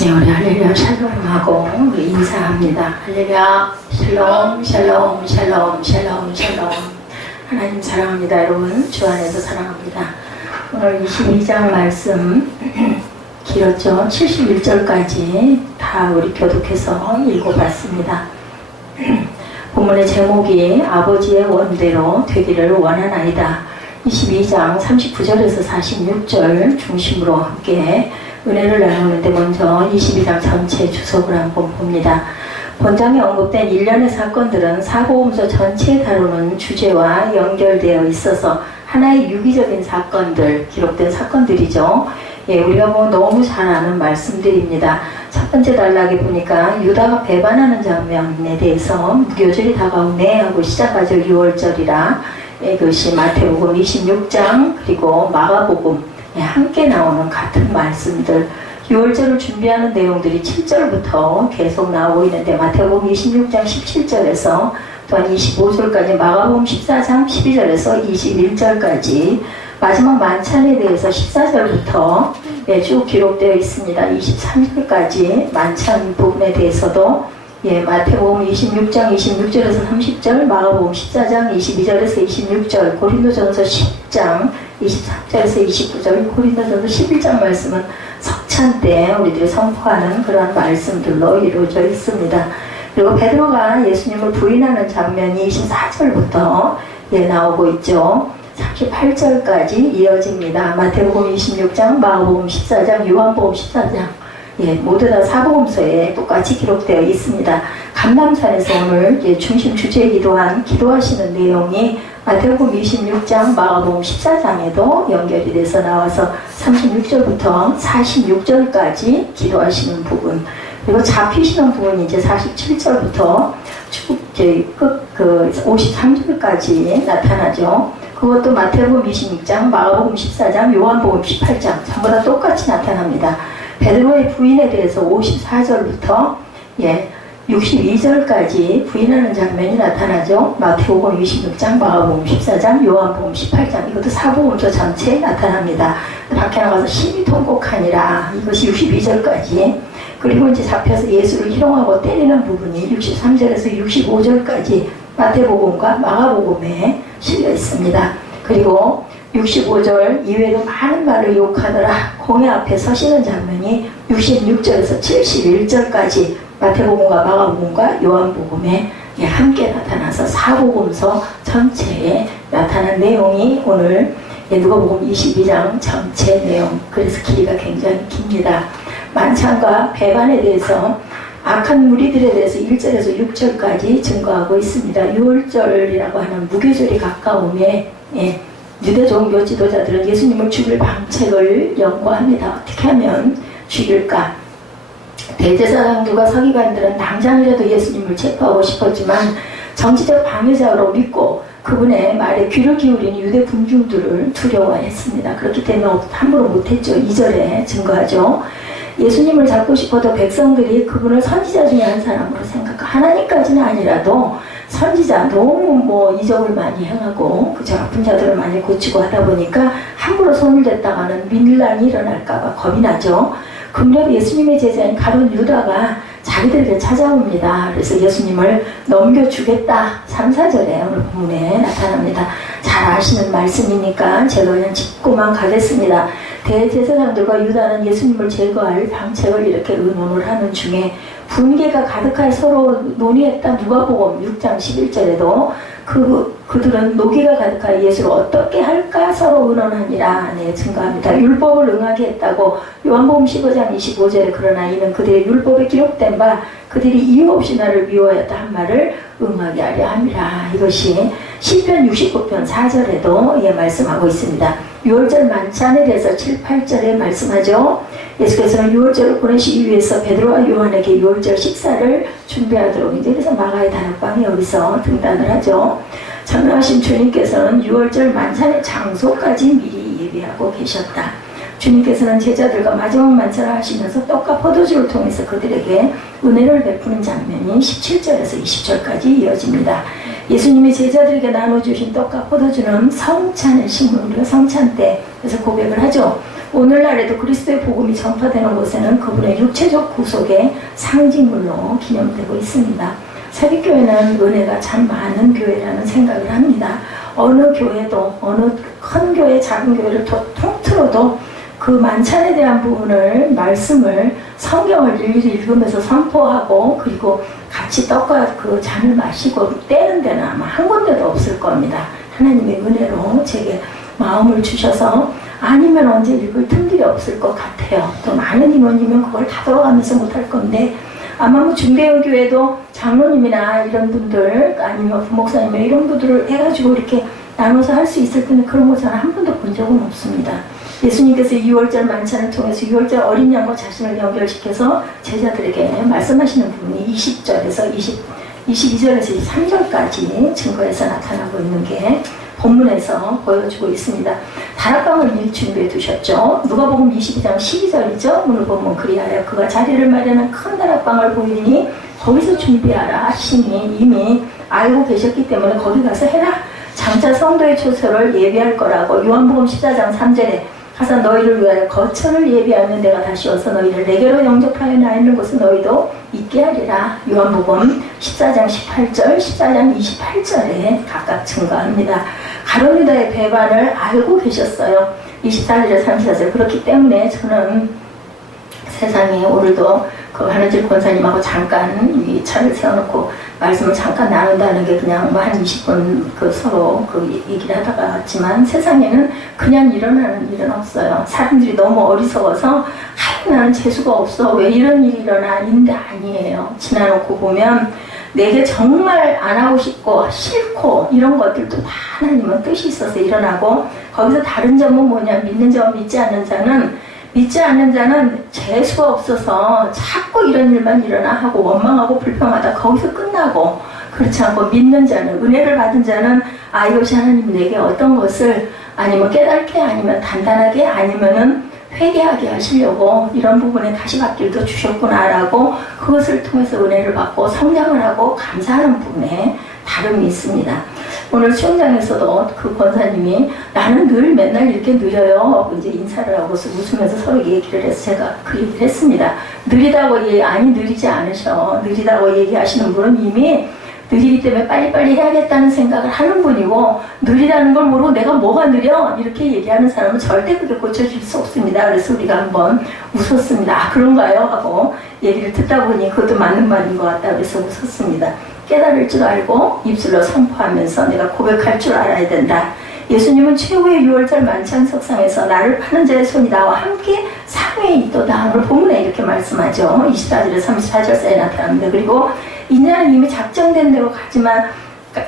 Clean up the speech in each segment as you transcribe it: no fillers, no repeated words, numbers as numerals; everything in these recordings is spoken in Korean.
네, 우리 할렐루야 샬롬하고 우리 인사합니다. 할렐루야 샬롬 샬롬 샬롬 샬롬 샬롬. 하나님 사랑합니다. 여러분 주 안에서 사랑합니다. 오늘 22장 말씀 길었죠. 71절까지 다 우리 교독해서 읽어봤습니다. 본문의 제목이 아버지의 원대로 되기를 원하나이다. 22장 39절에서 46절 중심으로 함께 은혜를 나누는데 먼저 22장 전체 주석을 한번 봅니다. 본장에 언급된 일련의 사건들은 사복음서 전체에 다루는 주제와 연결되어 있어서 하나의 유기적인 사건들, 기록된 사건들이죠. 예, 우리가 뭐 너무 잘 아는 말씀들입니다. 첫 번째 단락에 보니까 유다가 배반하는 장면에 대해서 무교절이 다가오네 하고 시작하죠. 6월절이라. 예, 그것이 마태복음 26장 그리고 마가복음 함께 나오는 같은 말씀들. 6월절을 준비하는 내용들이 7절부터 계속 나오고 있는데 마태복음 26장 17절에서 또한 25절까지 마가복음 14장 12절에서 21절까지 마지막 만찬에 대해서 14절부터 쭉 기록되어 있습니다. 23절까지 만찬 부분에 대해서도 마태복음 26장 26절에서 30절, 마가복음 14장 22절에서 26절, 고린도전서 10장 23절에서 29절, 고린도전서 11장 말씀은 석찬 때 우리들이 선포하는 그러한 말씀들로 이루어져 있습니다. 그리고 베드로가 예수님을 부인하는 장면이 24절부터 나오고 있죠. 38절까지 이어집니다. 마태복음 26장, 마가복음 14장, 요한복음 14장 모두 다 사복음서에 똑같이 기록되어 있습니다. 감람산에서 오늘 중심 주제이기도 한 기도하시는 내용이 마태복음 26장, 마가복음 14장에도 연결이 돼서 나와서 36절부터 46절까지 기도하시는 부분, 그리고 잡히시는 부분이 이제 47절부터 쭉 끝 53절까지 나타나죠. 그것도 마태복음 26장, 마가복음 14장, 요한복음 18장 전부 다 똑같이 나타납니다. 베드로의 부인에 대해서 54절부터 62절까지 부인하는 장면이 나타나죠. 마태복음 26장, 마가복음 14장, 요한복음 18장 이것도 사복음서 전체에 나타납니다. 밖에 나가서 심히 통곡하니라 이것이 62절까지. 그리고 이제 잡혀서 예수를 희롱하고 때리는 부분이 63절에서 65절까지 마태복음과 마가복음에 실려 있습니다. 그리고 65절 이외에도 많은 말을 욕하더라 공회 앞에 서시는 장면이 66절에서 71절까지 마태복음과 마가복음과 요한복음에 함께 나타나서 사복음서 전체에 나타난 내용이 오늘 누가복음 22장 전체 내용. 그래서 길이가 굉장히 깁니다. 만찬과 배반에 대해서 악한 무리들에 대해서 1절에서 6절까지 증거하고 있습니다. 6월절이라고 하는 무교절이 가까움에 유대 종교 지도자들은 예수님을 죽일 방책을 연구합니다. 어떻게 하면 죽일까? 대제사장들과 서기관들은 당장이라도 예수님을 체포하고 싶었지만 정치적 방해자로 믿고 그분의 말에 귀를 기울인 유대 군중들을 두려워했습니다. 그렇기 때문에 함부로 못했죠. 2절에 증거하죠. 예수님을 잡고 싶어도 백성들이 그분을 선지자 중에 한 사람으로 생각하고 하나님까지는 아니라도 선지자 너무 이적을 많이 행하고 그저 아픈 자들을 많이 고치고 하다 보니까 함부로 손을 댔다가는 민란이 일어날까봐 겁이 나죠. 금년 예수님의 제자인 가룟 유다가 자기들에게 찾아옵니다. 그래서 예수님을 넘겨주겠다 3, 4절에 오늘 본문에 나타납니다. 잘 아시는 말씀이니까 제가 그냥 짚고만 가겠습니다. 대제사장들과 유다는 예수님을 제거할 방책을 이렇게 의논을 하는 중에 분개가 가득하여 서로 논의했다. 누가복음 6장 11절에도 그들은 노기가 가득하여 예수를 어떻게 할까 서로 의논하니라 증거합니다. 율법을 응하게 했다고 요한복음 15장 25절에 그러나 이는 그들의 율법에 기록된 바 그들이 이유 없이 나를 미워하였다 한 말을 응하게 하려 함이라. 이것이 시편 69편 4절에도 말씀하고 있습니다. 6월절 만찬에 대해서 7, 8절에 말씀하죠. 예수께서는 6월절을 보내시기 위해서 베드로와 요한에게 6월절 식사를 준비하도록 이제 그래서 마가의 다락방에 여기서 등단을 하죠. 전능하신 주님께서는 6월절 만찬의 장소까지 미리 예비하고 계셨다. 주님께서는 제자들과 마지막 만찬을 하시면서 떡과 포도주를 통해서 그들에게 은혜를 베푸는 장면이 17절에서 20절까지 이어집니다. 예수님이 제자들에게 나눠주신 떡과 포도주는 성찬의 식물이요 성찬 때 그래서 고백을 하죠. 오늘날에도 그리스도의 복음이 전파되는 곳에는 그분의 육체적 구속의 상징물로 기념되고 있습니다. 새벽교회는 은혜가 참 많은 교회라는 생각을 합니다. 어느 교회도 어느 큰 교회 작은 교회를 통틀어도 그 만찬에 대한 부분을 말씀을 성경을 일일이 읽으면서 선포하고 그리고 같이 떡과 그 잔을 마시고 떼는 데는 아마 한 군데도 없을 겁니다. 하나님의 은혜로 제게 마음을 주셔서 아니면 언제 읽을 틈들이 없을 것 같아요. 또 많은 인원이면 그걸 다 돌아가면서 못할 건데 아마 뭐 중대형 교회도 장로님이나 이런 분들 아니면 부목사님이나 이런 분들을 해가지고 이렇게 나눠서 할 수 있을 텐데 그런 거 저는 한 번도 본 적은 없습니다. 예수님께서 6월절 만찬을 통해서 6월절 어린 양과 자신을 연결시켜서 제자들에게 말씀하시는 부분이 20절에서 22절에서 23절까지 증거해서 나타나고 있는 게 본문에서 보여주고 있습니다. 다락방을 미리 준비해 두셨죠. 누가복음 22장 12절이죠. 오늘 보면 그리하여 그가 자리를 마련한 큰 다락방을 보이니 거기서 준비하라 하시니 이미 알고 계셨기 때문에 거기 가서 해라. 장차 성도의 초소를 예비할 거라고 요한복음 14장 3절에 가서 너희를 위하여 거처를 예비하면 내가 다시 와서 너희를 내게로 영접하여 나 있는 곳에 너희도 있게 하리라. 요한복음 14장 18절, 14장 28절에 각각 증거합니다. 가룟 유다의 배반을 알고 계셨어요. 24절에 34절. 그렇기 때문에 저는 세상에 오늘도 그 한은질 권사님하고 잠깐 이 차를 세워놓고 말씀을 잠깐 나눈다는 게 그냥 뭐 한 20분 그 서로 그 얘기를 하다가 왔지만 세상에는 그냥 일어나는 일은 없어요. 사람들이 너무 어리석어서 나는 재수가 없어 왜 이런 일이 일어나 인데 아니에요. 지나놓고 보면 내게 정말 안 하고 싶고 싫고 이런 것들도 다 하나님은 뜻이 있어서 일어나고 거기서 다른 점은 뭐냐 믿는 점 믿지 않는 자는 재수가 없어서 자꾸 이런 일만 일어나 하고 원망하고 불평하다 거기서 끝나고 그렇지 않고 믿는 자는 은혜를 받은 자는 아 이것이 하나님이 내게 어떤 것을 아니면 깨닫게 아니면 단단하게 아니면은 회개하게 하시려고 이런 부분에 가시밭길도 주셨구나라고 그것을 통해서 은혜를 받고 성장을 하고 감사하는 부분에 다름이 있습니다. 오늘 수영장에서도 그 권사님이 나는 늘 맨날 이렇게 느려요. 이제 인사를 하고 웃으면서 서로 얘기를 해서 제가 그 얘기를 했습니다. 느리다고 아니 느리지 않으셔. 느리다고 얘기하시는 분은 이미 느리기 때문에 빨리빨리 해야겠다는 생각을 하는 분이고 느리다는 걸 모르고 내가 뭐가 느려? 이렇게 얘기하는 사람은 절대 그게 고쳐질 수 없습니다. 그래서 우리가 한번 웃었습니다. 아 그런가요? 하고 얘기를 듣다 보니 그것도 맞는 말인 것 같다. 그래서 웃었습니다. 깨달을 줄 알고 입술로 선포하면서 내가 고백할 줄 알아야 된다. 예수님은 최후의 6월절 만찬 석상에서 나를 파는 자의 손이 나와 함께 상회에 있도다. 오늘 본문에 이렇게 말씀하죠. 24절에 34절 사이에 나타납니다. 그리고 인자는 이미 작정된 대로 가지만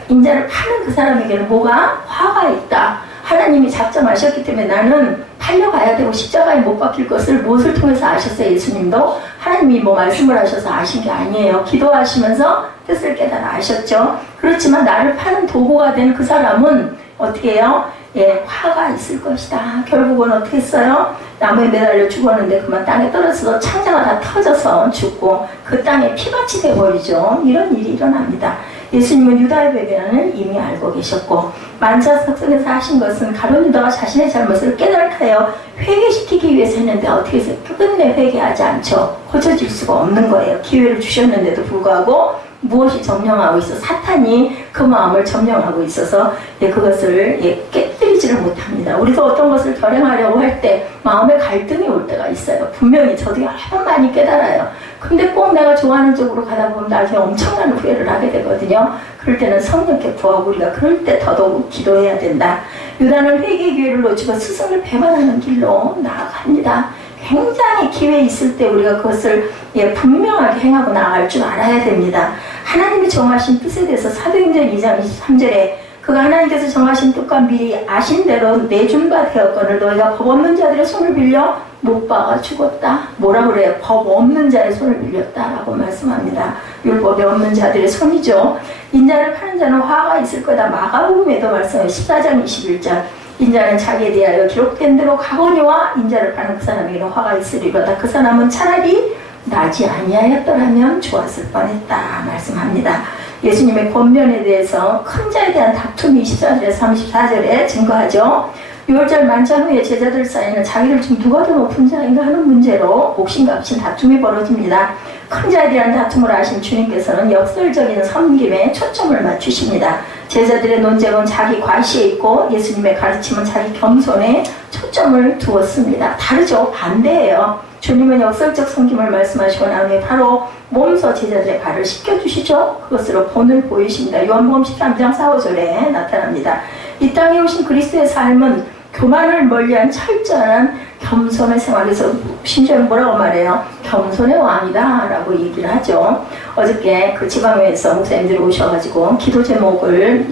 인자를 파는 그 사람에게는 뭐가? 화가 있다. 하나님이 작정하셨기 때문에 나는 팔려가야 되고 십자가에 못 박힐 것을 무엇을 통해서 아셨어요? 예수님도 하나님이 뭐 말씀을 하셔서 아신 게 아니에요. 기도하시면서 뜻을 깨달아 아셨죠. 그렇지만 나를 파는 도구가 된 그 사람은 어떻게 해요? 예, 화가 있을 것이다. 결국은 어떻게 했어요? 나무에 매달려 죽었는데 그만 땅에 떨어져서 창자가 다 터져서 죽고 그 땅에 피밭이 돼버리죠. 이런 일이 일어납니다. 예수님은 유다의 배반을 이미 알고 계셨고 만찬 석상에서 하신 것은 가룟 유다가 자신의 잘못을 깨닫하여 회개시키기 위해서 했는데 어떻게 해서 끝내 회개하지 않죠. 고쳐질 수가 없는 거예요. 기회를 주셨는데도 불구하고 무엇이 점령하고 있어? 사탄이 그 마음을 점령하고 있어서 그것을 깨뜨리지를 못합니다. 우리도 어떤 것을 결행하려고 할 때 마음에 갈등이 올 때가 있어요. 분명히 저도 여러 번 많이 깨달아요. 근데 꼭 내가 좋아하는 쪽으로 가다 보면 나중에 엄청난 후회를 하게 되거든요. 그럴 때는 성령께 구하고 우리가 그럴 때 더더욱 기도해야 된다. 유다는 회개 기회를 놓치고 스승을 배반하는 길로 나아갑니다. 굉장히 기회 있을 때 우리가 그것을 분명하게 행하고 나아갈 줄 알아야 됩니다. 하나님이 정하신 뜻에 대해서 사도행전 2장 23절에 그가 하나님께서 정하신 뜻과 미리 아신 대로 내준 바 되었거늘 너희가 법 없는 자들의 손을 빌려 못 박아 죽었다. 뭐라 그래요? 법 없는 자의 손을 빌렸다라고 말씀합니다. 율법이 없는 자들의 손이죠. 인자를 파는 자는 화가 있을 거다. 마가복음에도 말씀해요. 14장 21절 인자는 자기에 대하여 기록된 대로 가거니와 인자를 파는 그 사람에게는 화가 있으리로다. 그 사람은 차라리 나지 아니하였더라면 좋았을 뻔했다 말씀합니다. 예수님의 권면에 대해서 큰 자에 대한 다툼이 24절에서 34절에 증거하죠. 유월절 만찬 후에 제자들 사이는 자기들 중 누가 더 높은 자인가 하는 문제로 옥신각신 다툼이 벌어집니다. 큰 자에 대한 다툼을 아신 주님께서는 역설적인 섬김에 초점을 맞추십니다. 제자들의 논쟁은 자기 과시에 있고 예수님의 가르침은 자기 겸손에 초점을 두었습니다. 다르죠? 반대예요. 주님은 역설적 섬김을 말씀하시고 난 후에 바로 몸소 제자들의 발을 씻겨주시죠. 그것으로 본을 보이십니다. 요한복음 13장 4, 5절에 나타납니다. 이 땅에 오신 그리스도의 삶은 교만을 멀리한 철저한 겸손의 생활에서 심지어는 뭐라고 말해요? 겸손의 왕이다 라고 얘기를 하죠. 어저께 그 지방회에서 목사님들이 오셔가지고 기도 제목을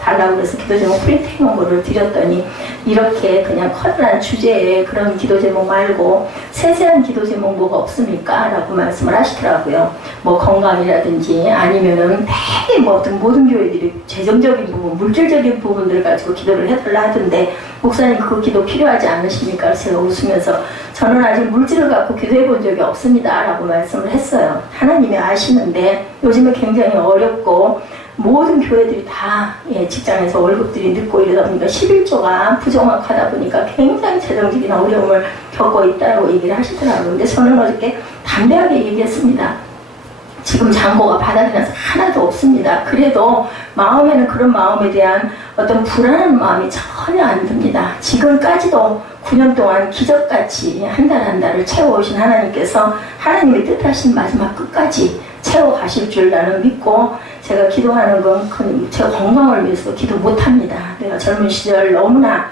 달라고 그래서 기도 제목 프린팅한 거를 드렸더니 이렇게 그냥 커다란 주제에 그런 기도 제목 말고 세세한 기도 제목 뭐가 없습니까? 라고 말씀을 하시더라고요. 뭐 건강이라든지 아니면은 되게 뭐 어떤 모든 교회들이 재정적인 부분, 물질적인 부분들 가지고 기도를 해달라 하던데 목사님 그 기도 필요하지 않으십니까? 그래서 제가 웃으면서 저는 아직 물질을 갖고 기도해 본 적이 없습니다 라고 말씀을 했어요. 하나님이 아시는데 요즘에 굉장히 어렵고 모든 교회들이 다 직장에서 월급들이 늦고 이러다 보니까 11조가 부정확하다 보니까 굉장히 재정적인 어려움을 겪고 있다고 얘기를 하시더라고요. 근데 저는 어저께 담대하게 얘기했습니다. 지금 잔고가 바닥이 나서 하나도 없습니다. 그래도 마음에는 그런 마음에 대한 어떤 불안한 마음이 전혀 안 듭니다. 지금까지도 9년 동안 기적같이 한 달 한 달을 채워오신 하나님께서 하나님의 뜻하신 마지막 끝까지 채워가실 줄 나는 믿고 제가 기도하는 건 제 건강을 위해서 기도 못합니다. 내가 젊은 시절 너무나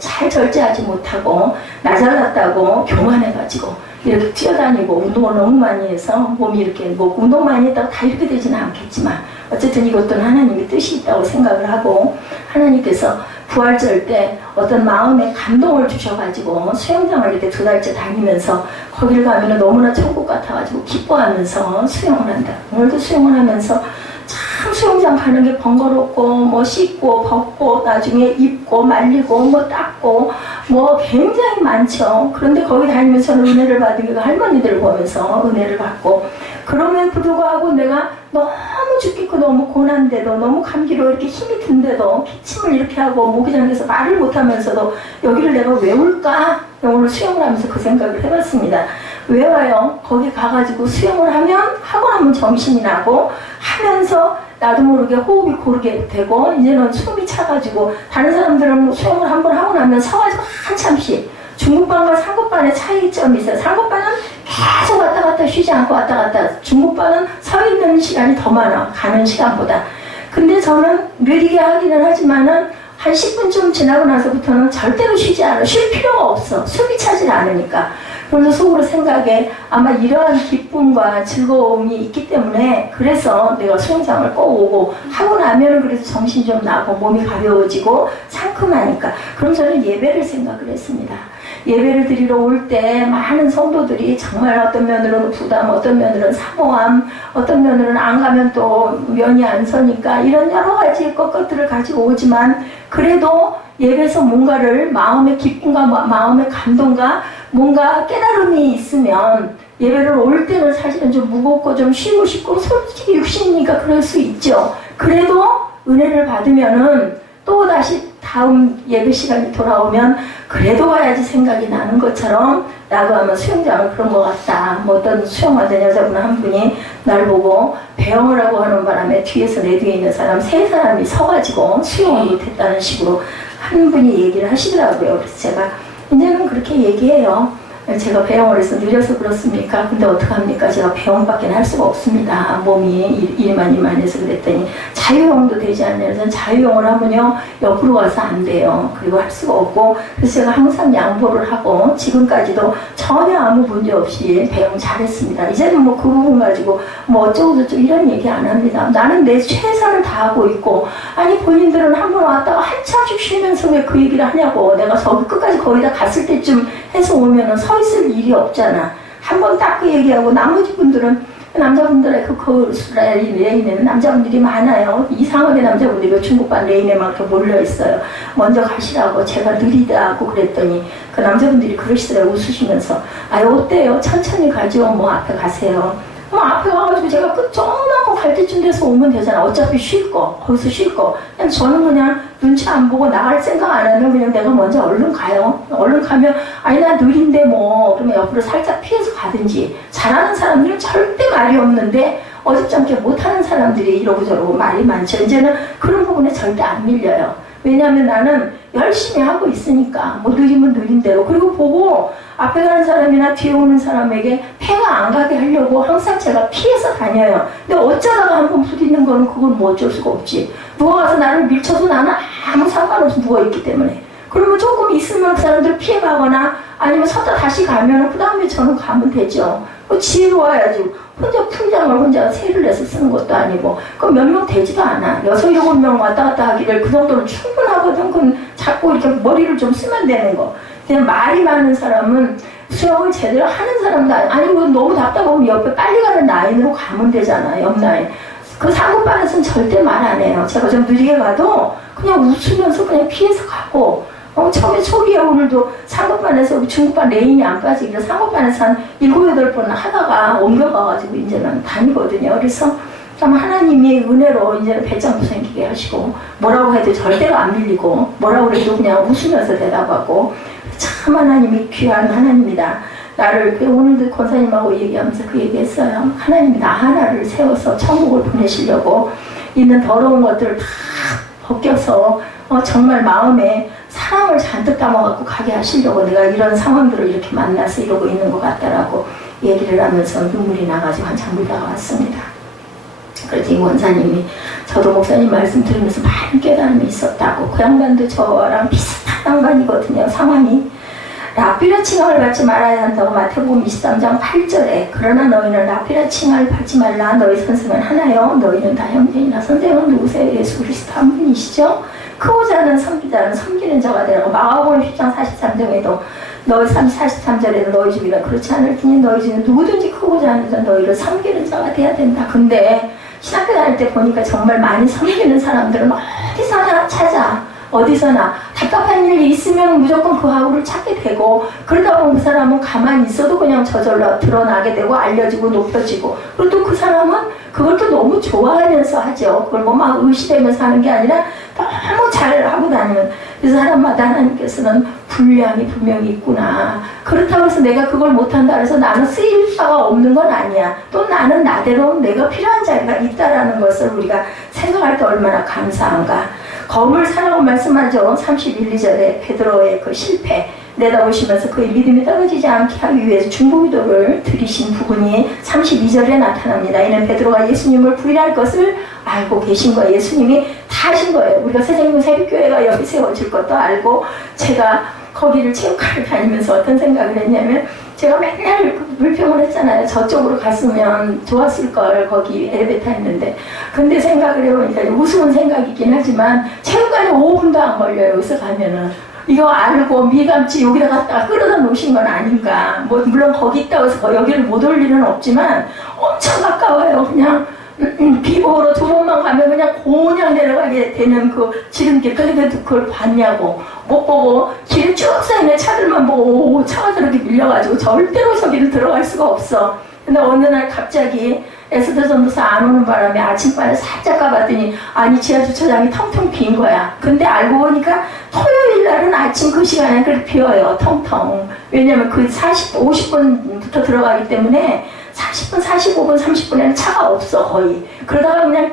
잘 절제하지 못하고 나 잘났다고 교만해가지고 이렇게 뛰어다니고 운동을 너무 많이 해서 몸이 이렇게 뭐 운동 많이 했다고 다 이렇게 되지는 않겠지만 어쨌든 이것도 하나님의 뜻이 있다고 생각을 하고 하나님께서 부활절 때 어떤 마음에 감동을 주셔가지고 수영장을 이렇게 2달째 다니면서 거기를 가면 너무나 천국 같아가지고 기뻐하면서 수영을 한다. 오늘도 수영을 하면서 참 수영장 가는 게 번거롭고 뭐 씻고 벗고 나중에 입고 말리고 뭐 닦고 뭐 굉장히 많죠. 그런데 거기 다니면서는 은혜를 받은 게 할머니들을 보면서 은혜를 받고 그럼에도 불구하고 내가 너무 죽겠고 너무 고난데도 너무 감기로 이렇게 힘이 든데도 기침을 이렇게 하고 모기장에서 말을 못하면서도 여기를 내가 왜 올까? 오늘 수영을 하면서 그 생각을 해봤습니다. 왜 와요? 거기 가가지고 수영을 하고 나면 정신이 나고 하면서 나도 모르게 호흡이 고르게 되고 이제는 숨이 차가지고 다른 사람들은 수영을 한번 하고 나면 서가지고 한참씩 중국반과 상국반의 차이점이 있어요. 상국반은 계속 왔다 갔다 쉬지 않고 왔다 갔다 중국반은 서 있는 시간이 더 많아 가는 시간보다. 근데 저는 느리게 하기는 하지만은 한 10분쯤 지나고 나서부터는 절대로 쉬지 않아. 쉴 필요가 없어. 숨이 차질 않으니까. 그래서 속으로 생각에 아마 이러한 기쁨과 즐거움이 있기 때문에 그래서 내가 수영장을 꼭 오고 하고 나면은 그래도 정신이 좀 나고 몸이 가벼워지고 상큼하니까 그럼 저는 예배를 생각을 했습니다. 예배를 드리러 올 때 많은 성도들이 정말 어떤 면으로는 부담, 어떤 면으로는 사모함, 어떤 면으로는 안 가면 또 면이 안 서니까 이런 여러 가지 것들을 가지고 오지만 그래도 예배에서 뭔가를 마음의 기쁨과 마음의 감동과 뭔가 깨달음이 있으면 예배를 올 때는 사실은 좀 무겁고 좀 쉬고 싶고 솔직히 육신이니까 그럴 수 있죠. 그래도 은혜를 받으면은 또 다시 다음 예배 시간이 돌아오면 그래도 와야지 생각이 나는 것처럼 나도 아마 수영장은 그런 것 같다. 뭐 어떤 수영하던 여자분 한 분이 날 보고 배영을 하고 하는 바람에 뒤에서 내 뒤에 있는 사람 3사람이 서가지고 수영을 못했다는 식으로 한 분이 얘기를 하시더라고요. 그래서 제가 이제는 그렇게 얘기해요. 제가 배영을 해서 느려서 그렇습니까? 근데 어떡합니까? 제가 배영밖에 할 수가 없습니다. 몸이 일만 해서 그랬더니 자유형도 되지 않냐면 저는 자유형을 하면요 옆으로 가서 안 돼요. 그리고 할 수가 없고 그래서 제가 항상 양보를 하고 지금까지도 전혀 아무 문제 없이 배영 잘했습니다. 이제는 뭐 그 부분 가지고 뭐 어쩌고저쩌고 이런 얘기 안 합니다. 나는 내 최선을 다하고 있고 아니 본인들은 한 번 왔다가 한참씩 쉬면서 왜 그 얘기를 하냐고 내가 저기 끝까지 거의 다 갔을 때쯤 해서 오면은 서 있을 일이 없잖아. 한 번 딱 그 얘기하고 나머지 분들은 남자분들의 그 레인에는 남자분들이 많아요. 이상하게 남자분들이 중국반 레인에 막 이렇게 몰려있어요. 먼저 가시라고 제가 느리다고 그랬더니 그 남자분들이 그러시더라고요. 웃으시면서 아유 어때요? 천천히 가죠. 뭐 앞에 가세요. 뭐 앞에 가가지고 제가 그 조그맣고 갈 때쯤 돼서 오면 되잖아. 어차피 쉴 거, 거기서 쉴 거. 그냥 저는 그냥 눈치 안 보고 나갈 생각 안 하면 그냥 내가 먼저 얼른 가요. 얼른 가면, 아니, 나 느린데 뭐, 그러면 옆으로 살짝 피해서 가든지. 잘하는 사람들은 절대 말이 없는데, 어줍잖게 못하는 사람들이 이러고 저러고 말이 많죠. 이제는 그런 부분에 절대 안 밀려요. 왜냐하면 나는 열심히 하고 있으니까 뭐 느리면 느린 대로 그리고 보고 앞에 가는 사람이나 뒤에 오는 사람에게 폐가 안 가게 하려고 항상 제가 피해서 다녀요. 근데 어쩌다가 한번 부딪는 거는 그건 뭐 어쩔 수가 없지. 누워가서 나를 밀쳐도 나는 아무 상관없이 누워있기 때문에. 그러면 조금 있으면 그 사람들 피해가거나 아니면 섰다 다시 가면 그 다음에 저는 가면 되죠. 지혜로워야지. 혼자 풀장을 혼자 세를 내서 쓰는 것도 아니고 그럼 몇 명 되지도 않아. 6, 7명 왔다 갔다 하기를 그 정도는 충분하거든. 그건 자꾸 이렇게 머리를 좀 쓰면 되는 거. 그냥 말이 많은 사람은 수영을 제대로 하는 사람도 아니고 너무 답답하면 옆에 빨리 가는 라인으로 가면 되잖아. 옆 라인. 그 상급반에서는 절대 말 안 해요. 제가 좀 느리게 가도 그냥 웃으면서 그냥 피해서 가고 처음에 초기에 오늘도 상급반에서 중급반 레인이 안 빠지기로 상급반에서 한 7, 8번 하다가 옮겨가가지고 이제는 다니거든요. 그래서 참 하나님이 은혜로 이제는 배짱도 생기게 하시고 뭐라고 해도 절대로 안 밀리고 뭐라고 해도 그냥 웃으면서 대답하고 참 하나님이 귀한 하나님이다. 나를 오늘도 권사님하고 얘기하면서 그 얘기했어요. 하나님이 나 하나를 세워서 천국을 보내시려고 있는 더러운 것들을 다 벗겨서 정말 마음에 사랑을 잔뜩 담아갖고 가게 하시려고 내가 이런 상황들을 이렇게 만나서 이러고 있는 것 같다라고 얘기를 하면서 눈물이 나가지고 한참 울다가 왔습니다. 그래서 이 원사님이 저도 목사님 말씀 들으면서 많은 깨달음이 있었다고. 그 양반도 저랑 비슷한 양반이거든요. 상황이. 라피라 칭함을 받지 말아야 한다고 마태복음 23장 8절에 그러나 너희는 라피라 칭함을 받지 말라. 너희 선생은 하나요. 너희는 다 형제이나. 선생은 누구세요? 예수 그리스도 한 분이시죠. 크고자 하는 섬기자는 섬기는 자가 되라고. 마가복음 10장 43절에도 너희 43절에도 너희 중이라 그렇지 않을 테니 너희 중에 누구든지 크고자 하는 자 너희를 섬기는 자가 돼야 된다. 근데 신학교 다닐 때 보니까 정말 많이 섬기는 사람들은 어디서나 찾아. 어디서나 답답한 일이 있으면 무조건 그 하루를 찾게 되고 그러다 보면 그 사람은 가만히 있어도 그냥 저절로 드러나게 되고 알려지고 높여지고 그리고 또 그 사람은 그걸 또 너무 좋아하면서 하죠. 그걸 뭐 막 의시되면서 하는 게 아니라 너무 잘 하고 다니는. 그래서 사람마다 하나님께서는 분량이 분명히 있구나. 그렇다고 해서 내가 그걸 못한다 해서 나는 쓰일 바가 없는 건 아니야. 또 나는 나대로 내가 필요한 자리가 있다라는 것을 우리가 생각할 때 얼마나 감사한가. 검을 사라고 말씀하죠. 31, 2절에 베드로의 그 실패 내다보시면서 그의 믿음이 떨어지지 않게 하기 위해서 중보기도를 드리신 부분이 32절에 나타납니다. 이는 베드로가 예수님을 부인할 것을 알고 계신 거예요. 예수님이 다 하신 거예요. 우리가 세상의 새벽교회가 여기 세워질 것도 알고 제가 거기를 체육관을 다니면서 어떤 생각을 했냐면 제가 맨날 불평을 했잖아요. 저쪽으로 갔으면 좋았을 걸. 거기 엘리베이터 있는데. 근데 생각을 해보니까 우스운 생각이긴 하지만 체육관에 5분도 안 걸려요. 여기서 가면은. 이거 알고 미감치 여기다 갖다가 끌어다 놓으신 건 아닌가. 뭐 물론 거기 있다고 해서 여기를 못 올 일은 없지만 엄청 가까워요. 그냥 비보로 2번만 가면 그냥 그냥 내려가게 되는 그 지름길. 그런데 그걸 봤냐고. 못 보고 길에 쭉 서있는 차들만 보고 오, 차가 저렇게 밀려가지고 절대로 저기를 들어갈 수가 없어. 근데 어느 날 갑자기 에스더 전도사 안 오는 바람에 아침반에 살짝 가봤더니 아니 지하 주차장이 텅텅 빈 거야. 근데 알고 보니까 토요일 날은 아침 그 시간에 그렇게 비어요. 텅텅. 왜냐면 그 50분부터 들어가기 때문에 40분, 45분, 30분에는 차가 없어 거의. 그러다가 그냥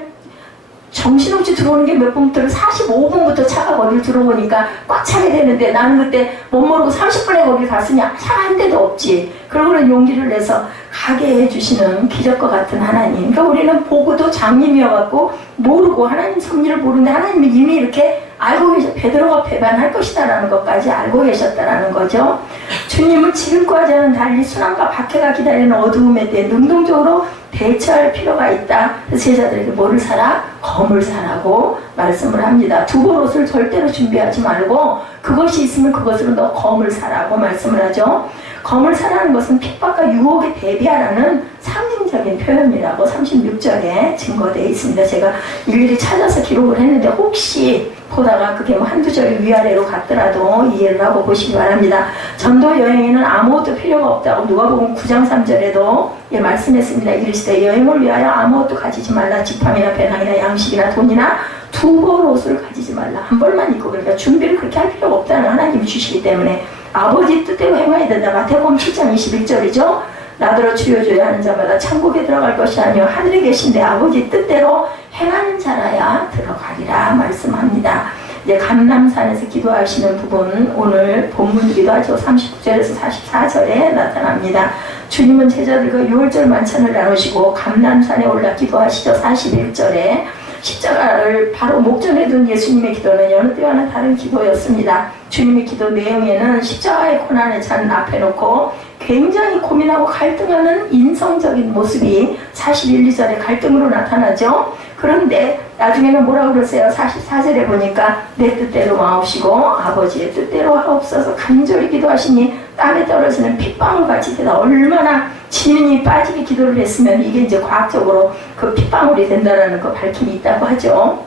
정신없이 들어오는 게 몇 분부터 45분부터 차가 거리를 들어오니까 꽉 차게 되는데 나는 그때 못 모르고 30분에 거기 갔으니 차가 한 대도 없지. 그러고는 용기를 내서 가게 해주시는 기적과 같은 하나님. 그러니까 우리는 보고도 장님이어갖고 모르고 하나님 섭리를 모르는데 하나님이 이미 이렇게 알고 계셔. 베드로가 배반할 것이다라는 것까지 알고 계셨다라는 거죠. 주님은 지금까지는 달리 순환과 박해가 기다리는 어두움에 대해 능동적으로 대처할 필요가 있다. 제자들에게 뭐를 사라? 검을 사라고 말씀을 합니다. 두벌옷을 절대로 준비하지 말고 그것이 있으면 그것으로 너 검을 사라고 말씀을 하죠. 검을 사라는 것은 핍박과 유혹에 대비하라는 상징 상징적인 표현이라고 36절에 증거되어 있습니다. 제가 일일이 찾아서 기록을 했는데 혹시 보다가 그게 뭐 한두 절이 위아래로 갔더라도 이해를 하고 보시기 바랍니다. 전도 여행에는 아무것도 필요가 없다고 누가복음 9장 3절에도 말씀했습니다. 이르시되 여행을 위하여 아무것도 가지지 말라. 지팡이나 배낭이나 양식이나 돈이나 두 벌 옷을 가지지 말라. 한 벌만 입고. 그러니까 준비를 그렇게 할 필요가 없다는 하나님이 주시기 때문에 아버지 뜻대로 행해야 된다. 마태복음 7장 21절이죠. 나더러 주여 주여 하는 자마다 천국에 들어갈 것이 아니요 하늘에 계신 내 아버지 뜻대로 행하는 자라야 들어가리라 말씀합니다. 이제 감람산에서 기도하시는 부분 오늘 본문 기도하죠. 39절에서 44절에 나타납니다. 주님은 제자들과 6월절 만찬을 나누시고 감람산에 올라 기도하시죠. 41절에 십자가를 바로 목전에 둔 예수님의 기도는 여느 때와는 다른 기도였습니다. 주님의 기도 내용에는 십자가의 고난의 잔 앞에 놓고 굉장히 고민하고 갈등하는 인성적인 모습이 41, 2절에 갈등으로 나타나죠. 그런데 나중에는 뭐라고 그러세요? 44절에 보니까 내 뜻대로 마옵시고 아버지의 뜻대로 하옵소서 간절히 기도하시니 땀에 떨어지는 핏방울같이 되다. 얼마나 지면이 빠지게 기도를 했으면 이게 이제 과학적으로 그 핏방울이 된다라는 그 밝힘이 있다고 하죠.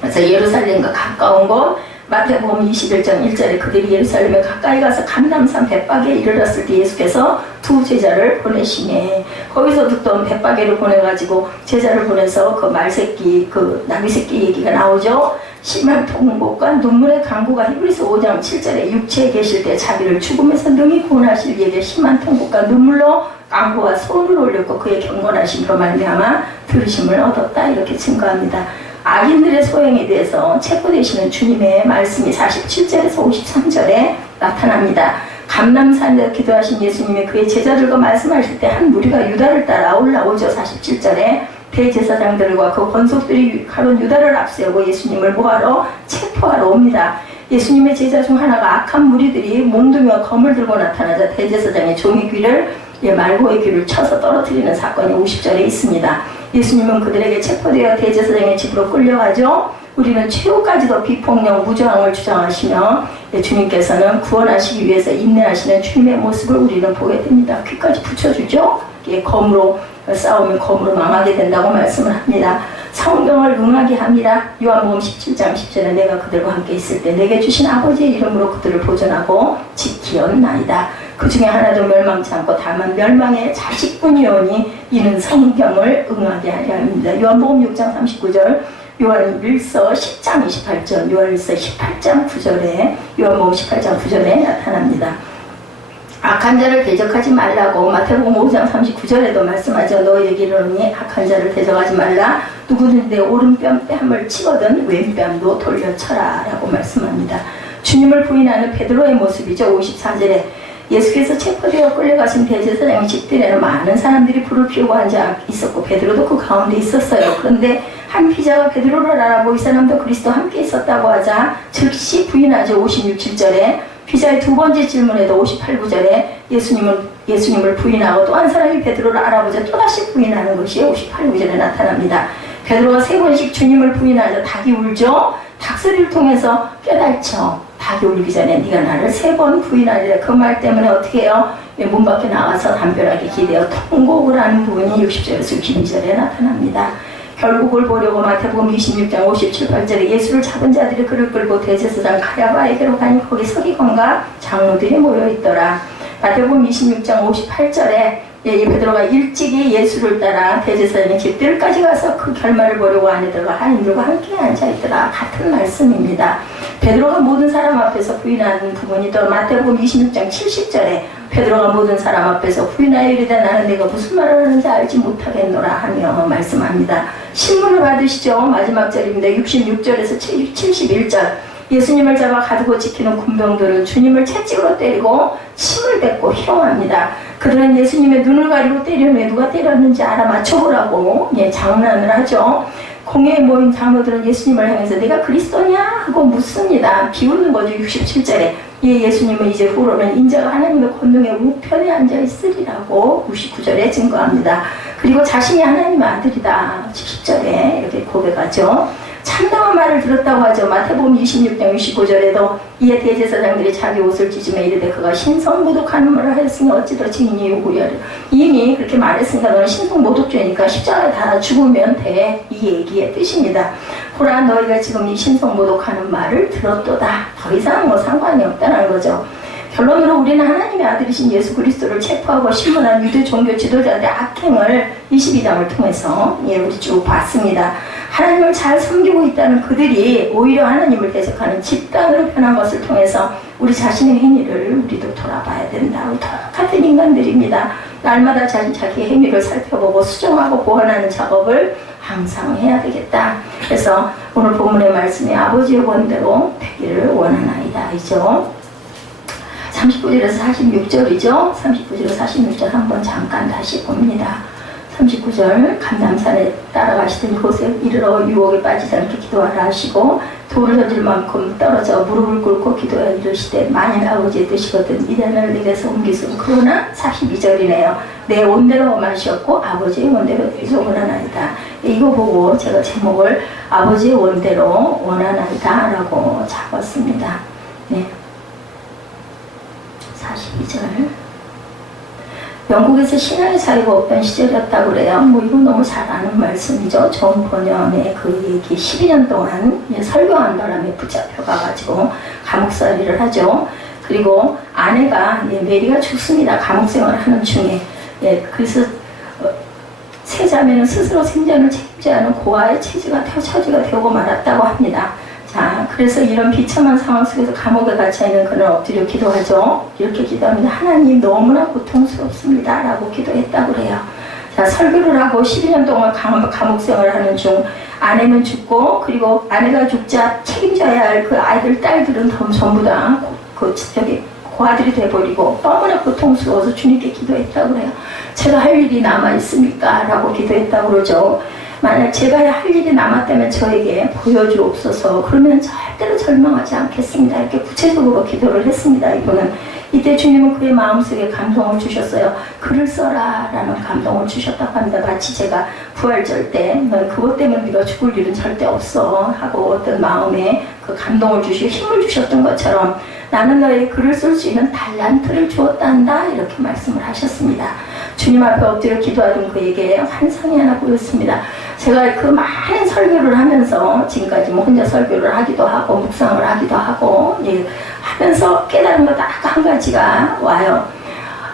그래서 예루살렘과 가까운 곳 마태복음 21장 1절에 그들이 예루살렘에 가까이 가서 감람산 벳박에 이르렀을 때 예수께서 두 제자를 보내시네. 거기서 듣던 벳박에를 보내가지고 제자를 보내서 그 말새끼 그 나귀새끼 얘기가 나오죠. 심한 통곡과 눈물의 강구가 히브리서 5장 7절에 육체에 계실 때 자기를 죽음에서 능히 구원하실 이에게 심한 통곡과 눈물로 강구와 손을 올렸고 그의 경건하심으로 말미암아 들으심을 얻었다. 이렇게 증거합니다. 악인들의 소행에 대해서 체포되시는 주님의 말씀이 47절에서 53절에 나타납니다. 감람산에서 기도하신 예수님이 그의 제자들과 말씀하실 때 한 무리가 유다를 따라 올라오죠. 47절에 대제사장들과 그 권속들이 가론 유다를 앞세우고 예수님을 뭐하러? 체포하러 옵니다. 예수님의 제자 중 하나가 악한 무리들이 몽둥이와 검을 들고 나타나자 대제사장의 종의 귀를 말고의 귀를 쳐서 떨어뜨리는 사건이 50절에 있습니다. 예수님은 그들에게 체포되어 대제사장의 집으로 끌려가죠. 우리는 최후까지도 비폭력, 무저항을 주장하시며 주님께서는 구원하시기 위해서 인내하시는 주님의 모습을 우리는 보게 됩니다. 귀까지 붙여주죠. 검으로 싸우면 검으로 망하게 된다고 말씀을 합니다. 성경을 응하게 합니다. 요한복음 17장 10절에 내가 그들과 함께 있을 때 내게 주신 아버지의 이름으로 그들을 보존하고 지키었나이다. 그 중에 하나도 멸망치 않고 다만 멸망의 자식뿐이오니 이는 성경을 응하게 하려 합니다. 요한복음 6장 39절, 요한일서 10장 28절, 요한일서 18장 9절에 요한복음 18장 9절에 나타납니다. 악한 자를 대적하지 말라고 마태복음 5장 39절에도 말씀하죠. 너희에게 이르노니 악한 자를 대적하지 말라. 누구든지 내 오른뺨 뺨을 치거든 왼뺨도 돌려쳐라 라고 말씀합니다. 주님을 부인하는 베드로의 모습이죠. 54절에 예수께서 체포되어 끌려가신 대제사장의 집들에는 많은 사람들이 불을 피우고 앉아 있었고 베드로도 그 가운데 있었어요. 그런데 한 피자가 베드로를 알아보고 이 사람도 그리스도 함께 있었다고 하자 즉시 부인하죠. 56, 7절에 피자의 두 번째 질문에도 58, 9절에 예수님을 부인하고 또 한 사람이 베드로를 알아보자 또다시 부인하는 것이 58, 9절에 나타납니다. 베드로가 세 번씩 주님을 부인하자 닭이 울죠. 닭소리를 통해서 깨닫죠. 닭이 울기 전에 네가 나를 세 번 부인하리라. 그 말 때문에 어떻게 해요? 문 밖에 나가서 담벼락에 기대어 통곡을 하는 부분이 60절에서 62절에 나타납니다. 결국을 보려고 마태복음 26장 57, 8절에 예수를 잡은 자들이 그를 끌고 대제사장 가랴바에게로 가니 거기 서기관과 장로들이 모여있더라. 마태복음 26장 58절에 베드로가 일찍이 예수를 따라 대제사장의 집들까지 가서 그 결말을 보려고 안에 들어가 하인들과 함께 앉아있더라. 같은 말씀입니다. 베드로가 모든 사람 앞에서 부인하는 부분이 또 마태복음 26장 70절에 베드로가 모든 사람 앞에서 부인하여 이르되 나는 내가 무슨 말을 하는지 알지 못하겠노라 하며 말씀합니다. 신문을 받으시죠. 마지막 절입니다. 66절에서 71절 예수님을 잡아 가두고 지키는 군병들은 주님을 채찍으로 때리고 침을 뱉고 희롱합니다. 그들은 예수님의 눈을 가리고 때리며 누가 때렸는지 알아맞혀보라고 장난을 하죠. 공회에 모인 장로들은 예수님을 향해서 내가 그리스도냐 하고 묻습니다. 비웃는 거죠. 67절에 예수님은 이제 후로는 인자가 하나님의 권능의 우편에 앉아있으리라고 99절에 증거합니다. 그리고 자신이 하나님의 아들이다 70절에 이렇게 고백하죠. 참담한 말을 들었다고 하죠. 마태복음 26장 65절에도 이에 대제사장들이 자기 옷을 찢으며 이르되 그가 신성모독하는 말을 하였으니 어찌 더 증인이 요구하리라. 이미 그렇게 말했으니까 너는 신성모독죄니까 십자가에 다 죽으면 돼. 이 얘기의 뜻입니다. 보라 너희가 지금 이 신성모독하는 말을 들었도다. 더 이상 뭐 상관이 없다는 거죠. 결론으로 우리는 하나님의 아들이신 예수 그리스도를 체포하고 신문한 유대 종교 지도자들의 악행을 22장을 통해서 우리 쭉 봤습니다. 하나님을 잘 섬기고 있다는 그들이 오히려 하나님을 대적하는 집단으로 변한 것을 통해서 우리 자신의 행위를 우리도 돌아봐야 된다. 똑같은 인간들입니다. 날마다 자기 행위를 살펴보고 수정하고 보완하는 작업을 항상 해야 되겠다. 그래서 오늘 본문의 말씀이 아버지의 원대로 되기를 원하나이다. 이죠. 39절에서 46절이죠. 39절에서 46절 한번 잠깐 다시 봅니다. 39절 감람산에 따라가시더니 그곳에 이르러 유혹에 빠지지 않게 기도하라 하시고 돌을 던질 만큼 떨어져 무릎을 꿇고 기도하여 이르시되 만일 아버지의 뜻이거든 이단을 내게서 옮기소서. 그러나 42절이네요. 내 원대로 마시었고 아버지의 원대로 되기를 원하나이다. 이거 보고 제가 제목을 아버지의 원대로 원하나이다 라고 잡았습니다. 네. 42절. 영국에서 신앙의 자유가 없던 시절이었다고 그래요. 뭐 이건 너무 잘 아는 말씀이죠. 존 번연의 그 얘기 12년 동안 설교한 바람에 붙잡혀 가가지고 감옥살이를 하죠. 그리고 아내가 메리가 죽습니다. 감옥생활을 하는 중에. 그래서 세 자매는 스스로 생존을 책임져야 하는 고아의 처지가 되고 말았다고 합니다. 자, 그래서 이런 비참한 상황 속에서 감옥에 갇혀있는 그는 엎드려 기도하죠. 이렇게 기도합니다. 하나님 너무나 고통스럽습니다. 라고 기도했다고 그래요. 자, 설교를 하고 12년 동안 감옥 생활을 하는 중 아내는 죽고 그리고 아내가 죽자 책임져야 할 그 아이들, 딸들은 전부 다 고아들이 돼버리고 너무나 고통스러워서 주님께 기도했다고 그래요. 제가 할 일이 남아있습니까? 라고 기도했다고 그러죠. 만약 제가 할 일이 남았다면 저에게 보여주옵소서. 그러면 절대로 절망하지 않겠습니다. 이렇게 구체적으로 기도를 했습니다. 이분은 이때 주님은 그의 마음속에 감동을 주셨어요. 글을 써라 라는 감동을 주셨다고 합니다. 마치 제가 부활절 때 넌 그것 때문에 네가 죽을 일은 절대 없어 하고 어떤 마음에 그 감동을 주시고 힘을 주셨던 것처럼 나는 너에게 글을 쓸 수 있는 달란트를 주었단다 이렇게 말씀을 하셨습니다. 주님 앞에 엎드려 기도하던 그에게 환상이 하나 보였습니다. 제가 그 많은 설교를 하면서 지금까지 뭐 혼자 설교를 하기도 하고 묵상을 하기도 하고 하면서 깨달은 것 딱 한 가지가 와요.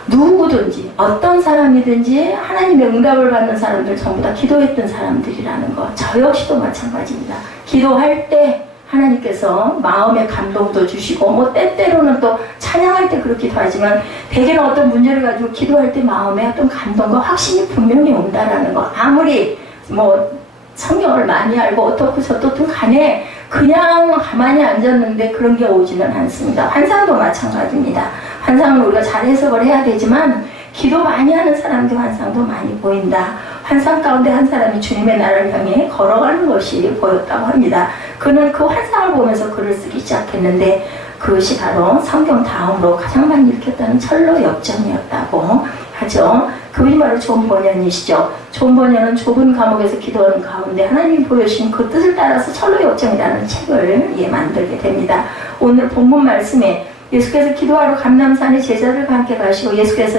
누구든지 어떤 사람이든지 하나님의 응답을 받는 사람들 전부 다 기도했던 사람들이라는 것. 저 역시도 마찬가지입니다. 기도할 때 하나님께서 마음의 감동도 주시고 뭐 때때로는 또 찬양할 때 그렇기도 하지만 대개는 어떤 문제를 가지고 기도할 때 마음에 어떤 감동과 확신이 분명히 온다라는 거. 아무리 뭐 성경을 많이 알고 어떻고 저떻든 간에 그냥 가만히 앉았는데 그런 게 오지는 않습니다. 환상도 마찬가지입니다. 환상은 우리가 잘 해석을 해야 되지만 기도 많이 하는 사람도 환상도 많이 보인다. 환상 가운데 한 사람이 주님의 나라를 향해 걸어가는 것이 보였다고 합니다. 그는 그 환상을 보면서 글을 쓰기 시작했는데 그것이 바로 성경 다음으로 가장 많이 읽혔다는 철로 역정이었다고 하죠. 그분이 바로 존 번연이시죠. 존 번연은 좁은 감옥에서 기도하는 가운데 하나님이 보여주신 그 뜻을 따라서 철로 역정이라는 책을 만들게 됩니다. 오늘 본문 말씀에 예수께서 기도하러 감람산에 제자들과 함께 가시고 예수께서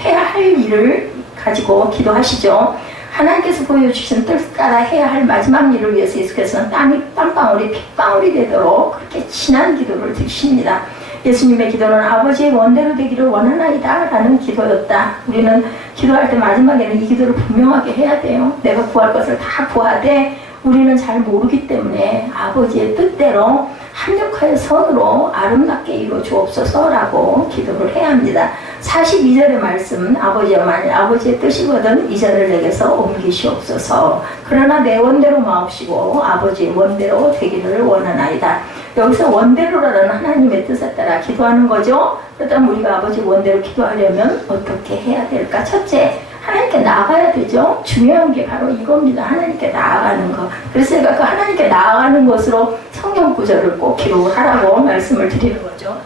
해야 할 일을 가지고 기도하시죠. 하나님께서 보여주신 뜻 따라 해야 할 마지막 일을 위해서 예수께서는 땀이 땀방울이 핏방울이 되도록 그렇게 진한 기도를 드십니다. 예수님의 기도는 아버지의 원대로 되기를 원하나이다 라는 기도였다. 우리는 기도할 때 마지막에는 이 기도를 분명하게 해야 돼요. 내가 구할 것을 다 구하되 우리는 잘 모르기 때문에 아버지의 뜻대로 합력하여 선으로 아름답게 이루어 주옵소서라고 기도를 해야 합니다. 42절의 말씀, 아버지여 만일 아버지의 뜻이거든 이전을 내게서 옮기시옵소서. 그러나 내 원대로 마옵시고 아버지의 원대로 되기를 원하나이다. 여기서 원대로라는 하나님의 뜻에 따라 기도하는 거죠. 그렇다면 우리가 아버지 원대로 기도하려면 어떻게 해야 될까? 첫째, 하나님께 나아가야 되죠. 중요한 게 바로 이겁니다. 하나님께 나아가는 것. 그래서 제가 그 하나님께 나아가는 것으로 성경 구절을 꼭 기록을 하라고 말씀을 드리는 거죠.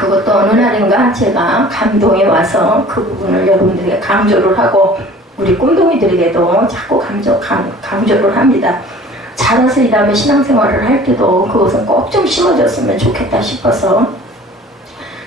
그것도 어느 날인가 제가 감동이 와서 그 부분을 여러분들에게 강조를 하고 우리 꿈동이들에게도 자꾸 강조를 합니다. 자라서 이 다음에 신앙생활을 할 때도 그것은 꼭 좀 심어졌으면 좋겠다 싶어서,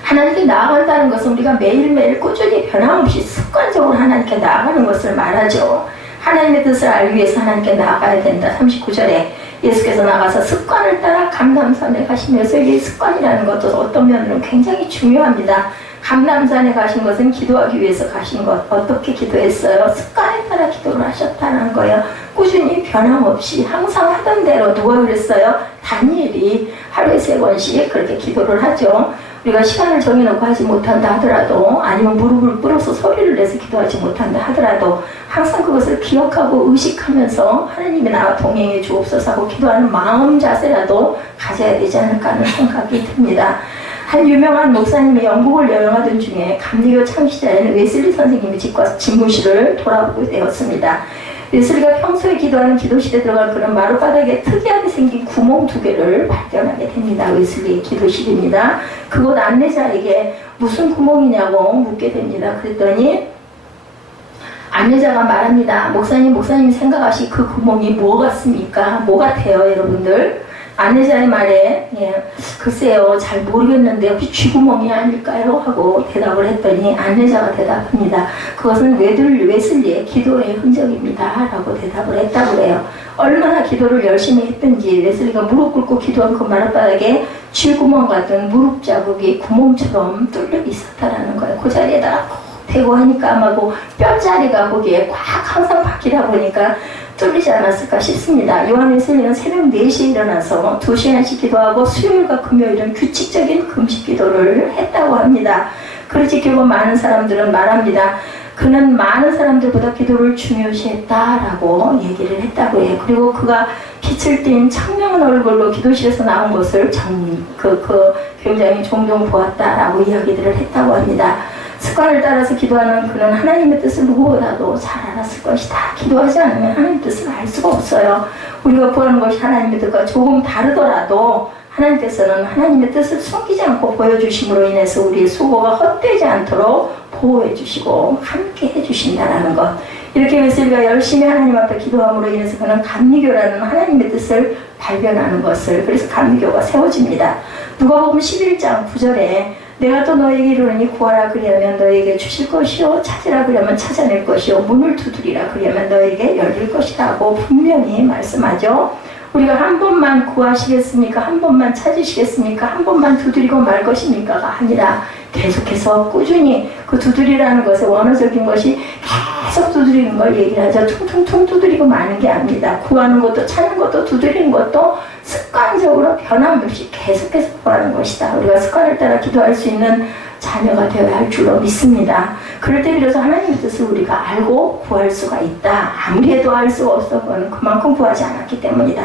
하나님께 나아간다는 것은 우리가 매일매일 꾸준히 변함없이 습관적으로 하나님께 나아가는 것을 말하죠. 하나님의 뜻을 알기 위해서 하나님께 나아가야 된다. 39절에 예수께서 나가서 습관을 따라 감람산에 가시면서, 이 습관이라는 것도 어떤 면으로는 굉장히 중요합니다. 감람산에 가신 것은 기도하기 위해서 가신 것. 어떻게 기도했어요? 습관에 따라 기도를 하셨다는 거예요. 꾸준히 변함없이 항상 하던 대로. 누가 그랬어요? 다니엘이 하루에 3번씩 그렇게 기도를 하죠. 우리가 시간을 정해놓고 하지 못한다 하더라도, 아니면 무릎을 꿇어서 소리를 내서 기도하지 못한다 하더라도 항상 그것을 기억하고 의식하면서 하나님이 나와 동행해 주옵소서 하고 기도하는 마음 자세라도 가져야 되지 않을까 하는 생각이 듭니다. 한 유명한 목사님이 영국을 여행하던 중에 감리교 창시자인 웨슬리 선생님이 집무실을 돌아보게 되었습니다. 웨슬리가 평소에 기도하는 기도실에 들어간 그런 마룻바닥에 특이하게 생긴 구멍 2개를 발견하게 됩니다. 웨슬리의 기도실입니다. 그곳 안내자에게 무슨 구멍이냐고 묻게 됩니다. 그랬더니 안내자가 말합니다. 목사님이 생각하시 그 구멍이 뭐 같습니까? 뭐 같아요, 여러분들? 안내자의 말에 글쎄요, 잘 모르겠는데 혹시 쥐구멍이 아닐까요? 하고 대답을 했더니 안내자가 대답합니다. 그것은 웨슬리의 기도의 흔적입니다. 라고 대답을 했다고 해요. 얼마나 기도를 열심히 했든지 웨슬리가 무릎 꿇고 기도한 그 마룻바닥에 쥐구멍 같은 무릎 자국이 구멍처럼 뚫려 있었다라는 거예요. 그 자리에다가 대고 하니까 아마 그 뼈자리가 거기에 꽉 항상 박히다 보니까 뚫리지 않았을까 싶습니다. 요한 웨슬리는 새벽 4시에 일어나서 2시간씩 기도하고 수요일과 금요일은 규칙적인 금식 기도를 했다고 합니다. 그를 지켜본 많은 사람들은 말합니다. 그는 많은 사람들보다 기도를 중요시했다라고 얘기를 했다고 해요. 그리고 그가 빛을 띤 청명한 얼굴로 기도실에서 나온 것을 굉장히 종종 보았다라고 이야기들을 했다고 합니다. 습관을 따라서 기도하는 그는 하나님의 뜻을 누구보다도 잘 알았을 것이다. 기도하지 않으면 하나님의 뜻을 알 수가 없어요. 우리가 구하는 것이 하나님의 뜻과 조금 다르더라도 하나님께서는 하나님의 뜻을 숨기지 않고 보여주심으로 인해서 우리의 수고가 헛되지 않도록 보호해 주시고 함께 해주신다는 것. 이렇게 웨슬리가 열심히 하나님 앞에 기도함으로 인해서 그는 감리교라는 하나님의 뜻을 발견하는 것을, 그래서 감리교가 세워집니다. 누가복음 11장 9절에 내가 또 너에게 이르노니 구하라 그리하면 너에게 주실 것이요 찾으라 그러면 찾아낼 것이요 문을 두드리라 그러면 너에게 열릴 것이라고 분명히 말씀하죠. 우리가 한 번만 구하시겠습니까? 한 번만 찾으시겠습니까? 한 번만 두드리고 말 것입니까가 아니라 계속해서 꾸준히 그 두드리라는 것의 원어적인 것이 계속 두드리는 걸 얘기를 하죠. 퉁퉁퉁 두드리고 마는 게 아닙니다. 구하는 것도 찾는 것도 두드리는 것도 습관적으로 변함없이 계속해서 구하는 것이다. 우리가 습관을 따라 기도할 수 있는 자녀가 되어야 할 줄로 믿습니다. 그럴 때 비로소 하나님의 뜻을 우리가 알고 구할 수가 있다. 아무리 해도 알 수가 없어. 그건 그만큼 구하지 않았기 때문이다.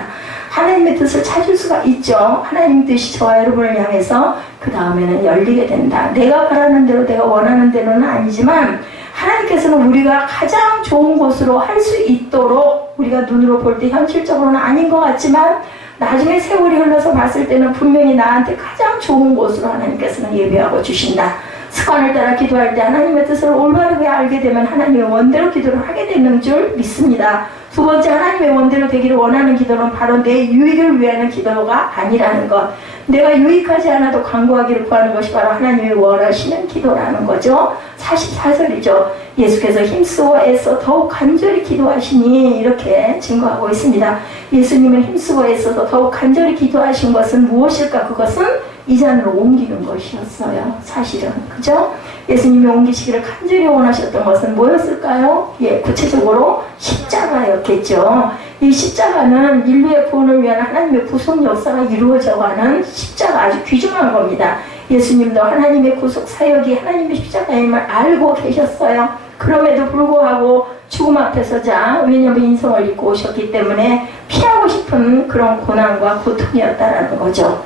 하나님의 뜻을 찾을 수가 있죠. 하나님의 뜻이 저와 여러분을 향해서 그 다음에는 열리게 된다. 내가 바라는 대로 내가 원하는 대로는 아니지만 하나님께서는 우리가 가장 좋은 곳으로 할 수 있도록, 우리가 눈으로 볼 때 현실적으로는 아닌 것 같지만 나중에 세월이 흘러서 봤을 때는 분명히 나한테 가장 좋은 곳으로 하나님께서는 예배하고 주신다. 습관을 따라 기도할 때 하나님의 뜻을 올바르게 알게 되면 하나님의 원대로 기도를 하게 되는 줄 믿습니다. 두 번째, 하나님의 원대로 되기를 원하는 기도는 바로 내 유익을 위하는 기도가 아니라는 것. 내가 유익하지 않아도 간구하기를 구하는 것이 바로 하나님이 원하시는 기도라는 거죠. 44절이죠. 예수께서 힘쓰고 애써 더욱 간절히 기도하시니 이렇게 증거하고 있습니다. 예수님은 힘쓰고 애써서 더욱 간절히 기도하신 것은 무엇일까? 그것은 이 잔으로 옮기는 것이었어요. 사실은. 그죠? 예수님이 옮기시기를 간절히 원하셨던 것은 뭐였을까요? 구체적으로 십자가였겠죠. 이 십자가는 인류의 구원을 위한 하나님의 구속 역사가 이루어져가는 십자가, 아주 귀중한 겁니다. 예수님도 하나님의 구속 사역이 하나님의 십자가임을 알고 계셨어요. 그럼에도 불구하고 죽음 앞에 서자, 왜냐하면 인성을 입고 오셨기 때문에 피하고 싶은 그런 고난과 고통이었다라는 거죠.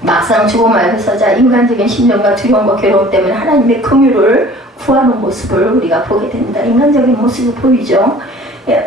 막상 죽음 앞에 서자 인간적인 심정과 두려움과 괴로움 때문에 하나님의 긍휼을 구하는 모습을 우리가 보게 됩니다. 인간적인 모습이 보이죠.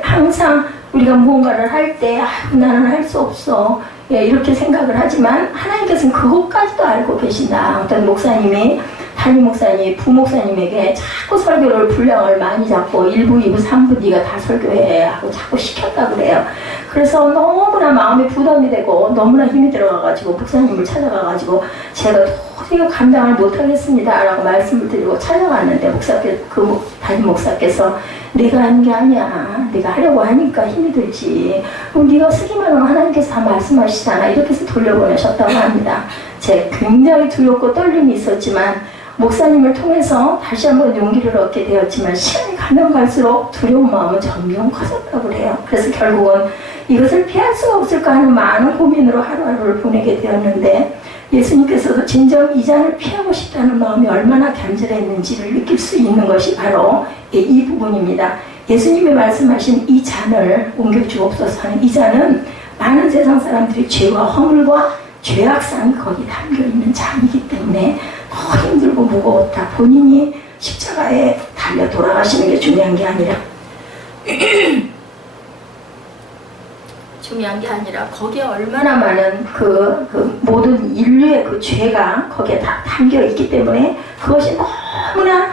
항상 우리가 무언가를 할 때 나는 할 수 없어 이렇게 생각을 하지만 하나님께서는 그것까지도 알고 계신다. 어떤 목사님이 담임 목사님, 부목사님에게 자꾸 설교를 분량을 많이 잡고 1부, 2부, 3부 네가 다 설교해 하고 자꾸 시켰다 그래요. 그래서 너무나 마음이 부담이 되고 너무나 힘이 들어가가지고 목사님을 찾아가가지고 제가 도저히 감당을 못하겠습니다 라고 말씀을 드리고 찾아갔는데 담임 목사께서 내가 하는 게 아니야. 네가 하려고 하니까 힘이 들지. 그럼 네가 쓰기만 하면 하나님께서 다 말씀하시잖아. 이렇게 해서 돌려보내셨다고 합니다. 제 굉장히 두렵고 떨림이 있었지만 목사님을 통해서 다시 한번 용기를 얻게 되었지만 시간이 가면 갈수록 두려운 마음은 점점 커졌다고 그래요. 그래서 결국은 이것을 피할 수가 없을까 하는 많은 고민으로 하루하루를 보내게 되었는데 예수님께서도 진정 이 잔을 피하고 싶다는 마음이 얼마나 간절했는지를 느낄 수 있는 것이 바로 이 부분입니다. 예수님이 말씀하신 이 잔을 옮겨주옵소서 하는 이 잔은 많은 세상 사람들이 죄와 허물과 죄악상이 거기 담겨있는 잔이기 때문에 더 힘들고 무거웠다. 본인이 십자가에 달려 돌아가시는 게 중요한 게 아니라 중요한 게 아니라 거기에 얼마나 많은 그 모든 인류의 그 죄가 거기에 다 담겨 있기 때문에 그것이 너무나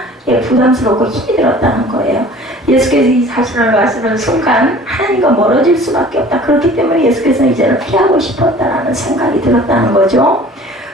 부담스럽고 힘이 들었다는 거예요. 예수께서 이 사실을 말씀하는 순간 하나님과 멀어질 수밖에 없다. 그렇기 때문에 예수께서 이제는 피하고 싶었다라는 생각이 들었다는 거죠.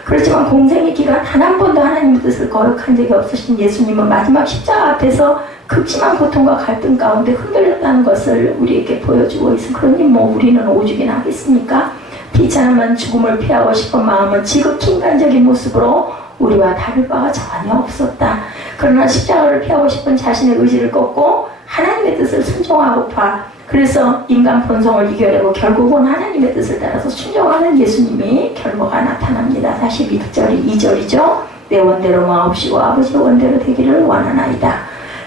그렇지만 공생의 기간 단 한 번도 하나님의 뜻을 거역한 적이 없으신 예수님은 마지막 십자가 앞에서 극심한 고통과 갈등 가운데 흔들렸다는 것을 우리에게 보여주고 있습니다. 그러니 우리는 오죽이나 하겠습니까? 비참한 죽음을 피하고 싶은 마음은 지극히 인간적인 모습으로 우리와 다를 바가 전혀 없었다. 그러나 십자가를 피하고 싶은 자신의 의지를 꺾고 하나님의 뜻을 순종하고파 그래서 인간 본성을 이겨내고 결국은 하나님의 뜻을 따라서 순종하는 예수님이 결과가 나타납니다. 42절 2절이죠. 내 원대로 마옵시고 아버지의 원대로 되기를 원하나이다.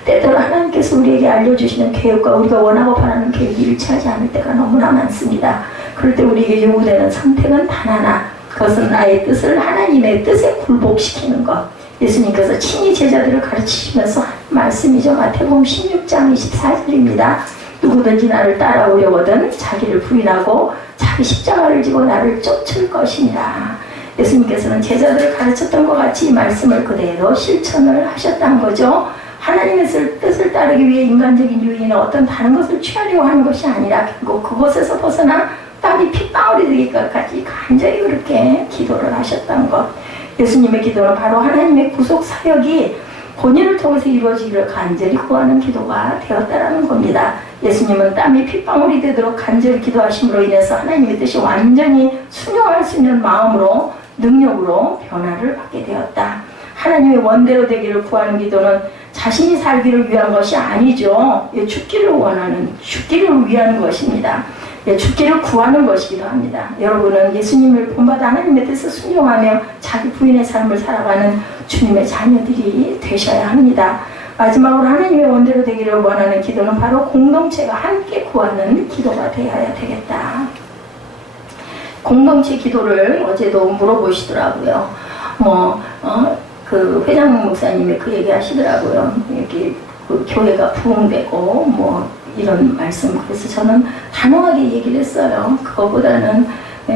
때때로 하나님께서 우리에게 알려주시는 계획과 우리가 원하고 바라는 계획이 일치하지 않을 때가 너무나 많습니다. 그럴 때 우리에게 요구되는 선택은 단 하나, 그것은 나의 뜻을 하나님의 뜻에 굴복시키는 것. 예수님께서 친히 제자들을 가르치시면서 한 말씀이죠. 마태복음 16장 24절입니다. 누구든지 나를 따라오려거든 자기를 부인하고 자기 십자가를 지고 나를 쫓을 것이니라. 예수님께서는 제자들을 가르쳤던 것 같이 이 말씀을 그대로 실천을 하셨다는 거죠. 하나님의 뜻을 따르기 위해 인간적인 유인은 어떤 다른 것을 취하려고 하는 것이 아니라 결국 그것에서 벗어나 땀이 핏방울이 되기까지 간절히 그렇게 기도를 하셨다는 것. 예수님의 기도는 바로 하나님의 구속 사역이 본인을 통해서 이루어지기를 간절히 구하는 기도가 되었다라는 겁니다. 예수님은 땀이 핏방울이 되도록 간절히 기도하심으로 인해서 하나님의 뜻이 완전히 순종할 수 있는 마음으로 능력으로 변화를 받게 되었다. 하나님의 원대로 되기를 구하는 기도는 자신이 살기를 위한 것이 아니죠. 죽기를 위한 것입니다. 죽기를 구하는 것이기도 합니다. 여러분은 예수님을 본받아 하나님의 뜻을 순종하며 자기 부인의 삶을 살아가는 주님의 자녀들이 되셔야 합니다. 마지막으로 하나님의 원대로 되기를 원하는 기도는 바로 공동체가 함께 구하는 기도가 되어야 되겠다. 공동체 기도를 어제도 물어보시더라고요. 그 회장 목사님이 그 얘기 하시더라고요. 여기 그 교회가 부흥되고 이런 말씀. 그래서 저는 단호하게 얘기를 했어요. 그거보다는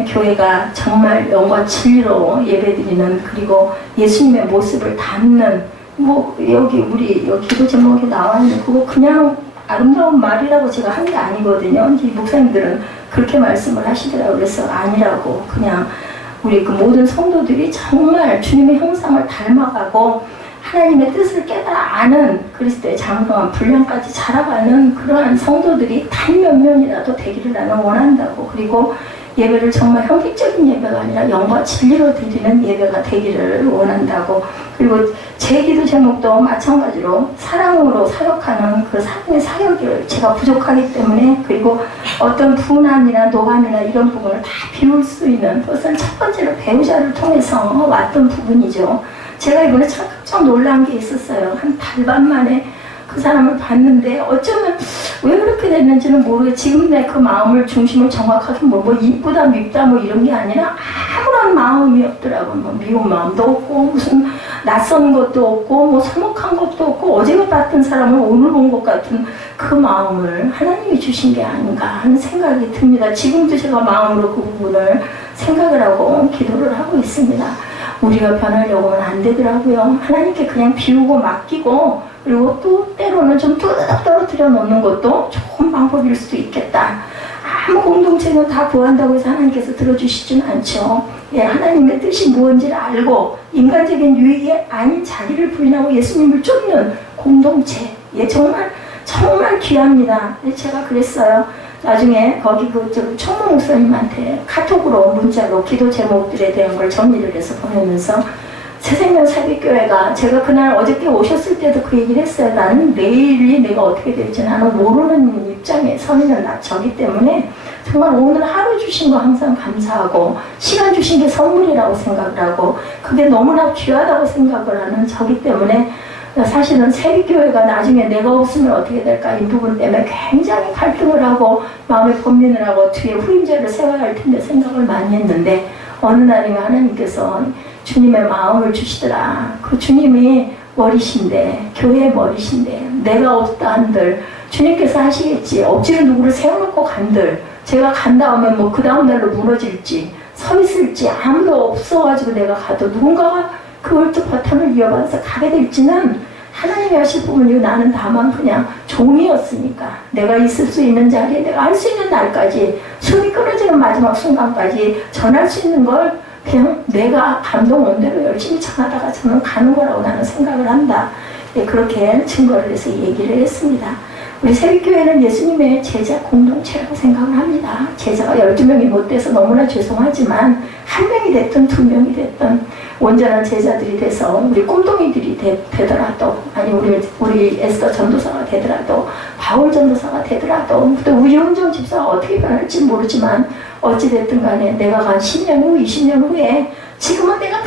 교회가 정말 영과 진리로 예배드리는, 그리고 예수님의 모습을 담는, 여기 기도 제목에 나와 있는 그거 그냥 아름다운 말이라고 제가 한 게 아니거든요. 이 목사님들은 그렇게 말씀을 하시더라고요. 그래서 아니라고, 그냥 우리 그 모든 성도들이 정말 주님의 형상을 닮아가고 하나님의 뜻을 깨달아 아는 그리스도의 장성한 분량까지 자라가는 그러한 성도들이 단 몇 명이라도 되기를 나는 원한다고. 그리고 예배를 정말 형식적인 예배가 아니라 영과 진리로 드리는 예배가 되기를 원한다고. 그리고 제 기도 제목도 마찬가지로 사랑으로 사역하는 그 사랑의 사역을 제가 부족하기 때문에, 그리고 어떤 분함이나 노함이나 이런 부분을 다 비울 수 있는, 그것은 첫 번째로 배우자를 통해서 왔던 부분이죠. 제가 이번에 참 깜짝 놀란 게 있었어요. 한 달 반 만에 그 사람을 봤는데 어쩌면 왜 그렇게 됐는지는 모르겠어요. 지금 내 그 마음을 중심을 정확하게 이쁘다 밉다 이런 게 아니라 아무런 마음이 없더라고요. 미운 마음도 없고 무슨 낯선 것도 없고 서먹한 것도 없고 어제가 봤던 사람을 오늘 본 것 같은 그 마음을 하나님이 주신 게 아닌가 하는 생각이 듭니다. 지금도 제가 마음으로 그 부분을 생각을 하고 기도를 하고 있습니다. 우리가 변하려고 하면 안 되더라고요. 하나님께 그냥 비우고 맡기고, 그리고 또 때로는 좀 뚜드덕 떨어뜨려 놓는 것도 좋은 방법일 수도 있겠다. 아무 공동체는 다 구한다고 해서 하나님께서 들어주시지는 않죠. 예, 하나님의 뜻이 무엇인지를 알고 인간적인 유익이 아닌 자기를 부인하고 예수님을 쫓는 공동체. 예, 정말 귀합니다. 제가 그랬어요. 나중에 거기 총무 목사님한테 카톡으로 문자로 기도 제목들에 대한 걸 정리를 해서 보내면서 새생명 사립교회가, 제가 그날 어저께 오셨을 때도 그 얘기를 했어요. 나는 내일이 내가 어떻게 될지 나는 모르는 입장에 서 있는 저기 때문에 정말 오늘 하루 주신 거 항상 감사하고, 시간 주신 게 선물이라고 생각을 하고, 그게 너무나 귀하다고 생각을 하는 저기 때문에 사실은 세리교회가 나중에 내가 없으면 어떻게 될까 이 부분 때문에 굉장히 갈등을 하고 마음에 고민을 하고 뒤에 후임자를 세워야 할 텐데 생각을 많이 했는데, 어느 날이면 하나님께서 주님의 마음을 주시더라. 그 주님이 머리신데, 교회의 머리신데, 내가 없다 한들 주님께서 하시겠지. 억지로 누구를 세워놓고 간들, 제가 간다 하면 뭐 그 다음 날로 무너질지 서 있을지 아무도 없어가지고 내가 가도 누군가가 그걸 또 바탕을 이어받아서 가게 될지는 하나님이 하실 부분이고, 나는 다만 그냥 종이었으니까 내가 있을 수 있는 자리에 내가 할 수 있는 날까지, 숨이 끊어지는 마지막 순간까지 전할 수 있는 걸 그냥 내가 감동 온 대로 열심히 전하다가 저는 가는 거라고 나는 생각을 한다. 예, 그렇게 증거를 해서 얘기를 했습니다. 우리 세빛교회는 예수님의 제자 공동체라고 생각을 합니다. 제자가 12명이 못 돼서 너무나 죄송하지만 1명이 됐든 2명이 됐든 온전한 제자들이 돼서 우리 꿈동이들이 되더라도, 아니 우리 에스더 전도사가 되더라도, 바울 전도사가 되더라도, 또 우리 은정 집사가 어떻게 변할지 모르지만 어찌됐든 간에 내가 간 10년 후, 20년 후에 지금은 내가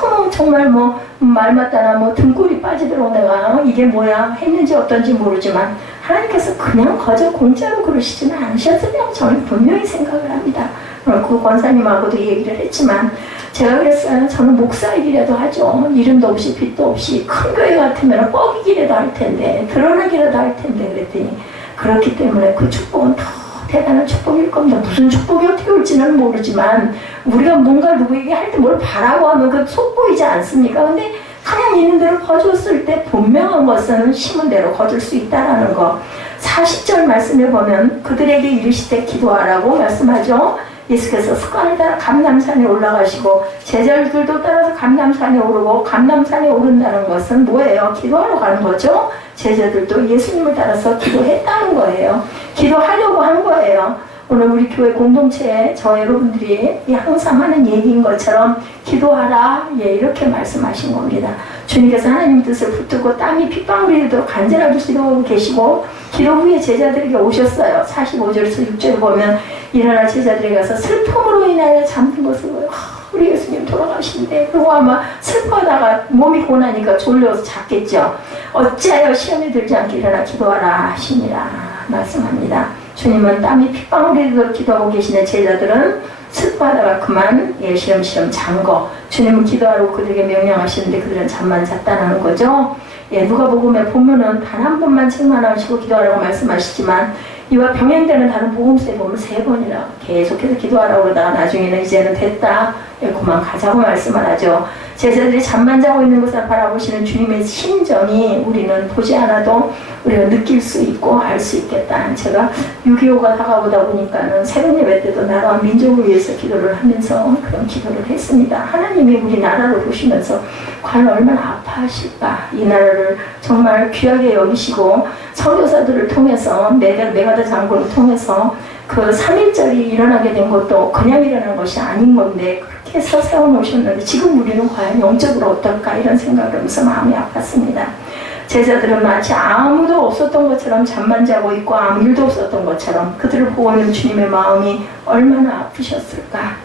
너무 정말 뭐 말 맞다나 뭐 등골이 빠지도록 내가 이게 뭐야 했는지 어떤지 모르지만 하나님께서 그냥 거저 공짜로 그러시지는 않으셨으면 저는 분명히 생각을 합니다. 그 권사님하고도 얘기를 했지만 제가 그랬어요. 저는 목사이기라도 하죠. 이름도 없이 빛도 없이 큰 교회 같으면 뻐기기라도 할 텐데, 드러나기라도 할 텐데 그랬더니, 그렇기 때문에 그 축복은 더 대단한 축복일 겁니다. 무슨 축복이 어떻게 올지는 모르지만 우리가 뭔가 누구에게 할 때 뭘 바라고 하면 그 속보이지 않습니까? 근데 그냥 있는 대로 거두었을 때 분명한 것은 심은 대로 거둘 수 있다는 거. 40절 말씀을 보면 그들에게 이르시되 기도하라고 말씀하죠. 예수께서 습관을 따라 감람산에 올라가시고 제자들도 따라서 감람산에 오르고, 감람산에 오른다는 것은 뭐예요? 기도하러 가는 거죠. 제자들도 예수님을 따라서 기도했다는 거예요. 기도하려고 한 거예요. 오늘 우리 교회 공동체에 저 여러분들이 항상 하는 얘기인 것처럼 기도하라, 예, 이렇게 말씀하신 겁니다. 주님께서 하나님 뜻을 붙들고 땀이 핏방울이 되도록 간절하게 기도하고 계시고, 기도 후에 제자들에게 오셨어요. 45절에서 6절을 보면 일어나 제자들에게 가서 슬픔으로 인하여 잠든 것을 보여, 우리 예수님 돌아가신대. 그리고 아마 슬퍼하다가 몸이 고나니까 졸려서 잤겠죠. 어찌하여 시험에 들지 않게 일어나 기도하라 하시니라 말씀합니다. 주님은 땀이 핏방울이 되도록 기도하고 계시는 제자들은 슬퍼하다가 그만 시험시험 잔 거, 주님은 기도하라고 그들에게 명령하시는데 그들은 잠만 잤다는 거죠. 예, 누가복음에 보면은 단 한 번만 책망하시고 기도하라고 말씀하시지만, 이와 병행되는 다른 복음서에 보면 3번이나 계속해서 기도하라고 그러다가 나중에는 이제는 됐다, 예, 그만 가자고 말씀을 하죠. 제자들이 잠만 자고 있는 것을 바라보시는 주님의 심정이 우리는 보지 않아도 우리가 느낄 수 있고 알 수 있겠다. 제가 6.25가 다가오다 보니까는 새벽 예배 때도 나라와 민족을 위해서 기도를 하면서 그런 기도를 했습니다. 하나님이 우리 나라를 보시면서 과연 얼마나 아파하실까. 이 나라를 정말 귀하게 여기시고 선교사들을 통해서 메가더 장군을 통해서 그 3.1절이 일어나게 된 것도 그냥 일어난 것이 아닌 건데 그렇게 해서 세워놓으셨는데 지금 우리는 과연 영적으로 어떨까, 이런 생각을 하면서 마음이 아팠습니다. 제자들은 마치 아무도 없었던 것처럼 잠만 자고 있고 아무 일도 없었던 것처럼 그들을 보고 있는 주님의 마음이 얼마나 아프셨을까.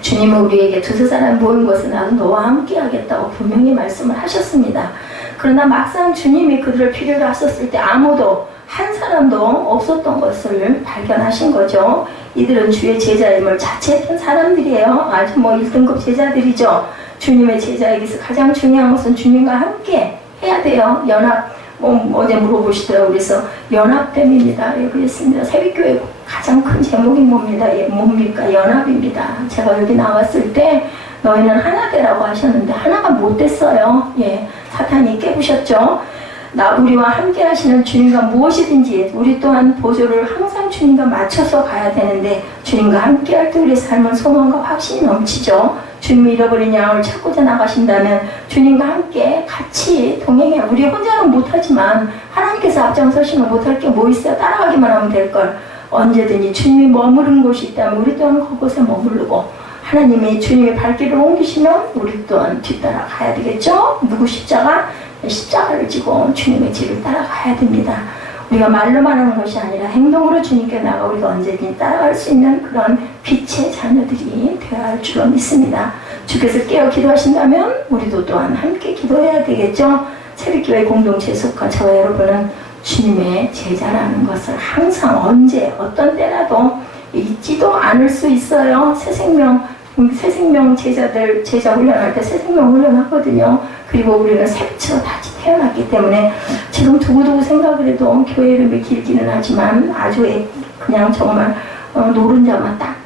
주님은 우리에게 두세 사람 모인 것은 나도 너와 함께 하겠다고 분명히 말씀을 하셨습니다. 그러나 막상 주님이 그들을 필요로 하셨을 때 아무도, 한 사람도 없었던 것을 발견하신 거죠. 이들은 주의 제자임을 자체했던 사람들이에요. 아주 뭐 1등급 제자들이죠. 주님의 제자에게서 가장 중요한 것은 주님과 함께 해야 돼요. 연합, 어제 물어보시더라고요. 그래서 연합됨입니다. 여기 있습니다. 새벽교회 가장 큰 제목이 뭡니까? 연합입니다. 제가 여기 나왔을 때 너희는 하나 되라고 하셨는데 하나가 못 됐어요. 예, 사탄이 깨부셨죠. 우리와 함께 하시는 주님과 무엇이든지 우리 또한 보조를 항상 주님과 맞춰서 가야 되는데, 주님과 함께 할 때 우리의 삶은 소망과 확신이 넘치죠. 주님이 잃어버린 양을 찾고자 나가신다면 주님과 함께 같이 동행해. 우리 혼자는 못하지만 하나님께서 앞장서시면 못할 게 뭐 있어요. 따라가기만 하면 될걸. 언제든지 주님이 머무른 곳이 있다면 우리 또한 그곳에 머무르고, 하나님이 주님의 발길을 옮기시면 우리 또한 뒤따라 가야 되겠죠. 누구 십자가를 지고 주님의 길을 따라가야 됩니다. 우리가 말로만 하는 것이 아니라 행동으로 주님께 나가 우리가 언제든지 따라갈 수 있는 그런 빛의 자녀들이 되어야 할 줄로 믿습니다. 주께서 깨어 기도하신다면 우리도 또한 함께 기도해야 되겠죠. 새벽교회 공동체에 속한 저와 여러분은 주님의 제자라는 것을 항상 언제 어떤 때라도 잊지도 않을 수 있어요. 새생명 제자들 제자 훈련할 때 새생명 훈련하거든요. 그리고 우리는 새처럼 다시 태어났기 때문에 지금 두고두고 생각을 해도 교회 이름이 길기는 하지만 아주 그냥 정말 노른자만 딱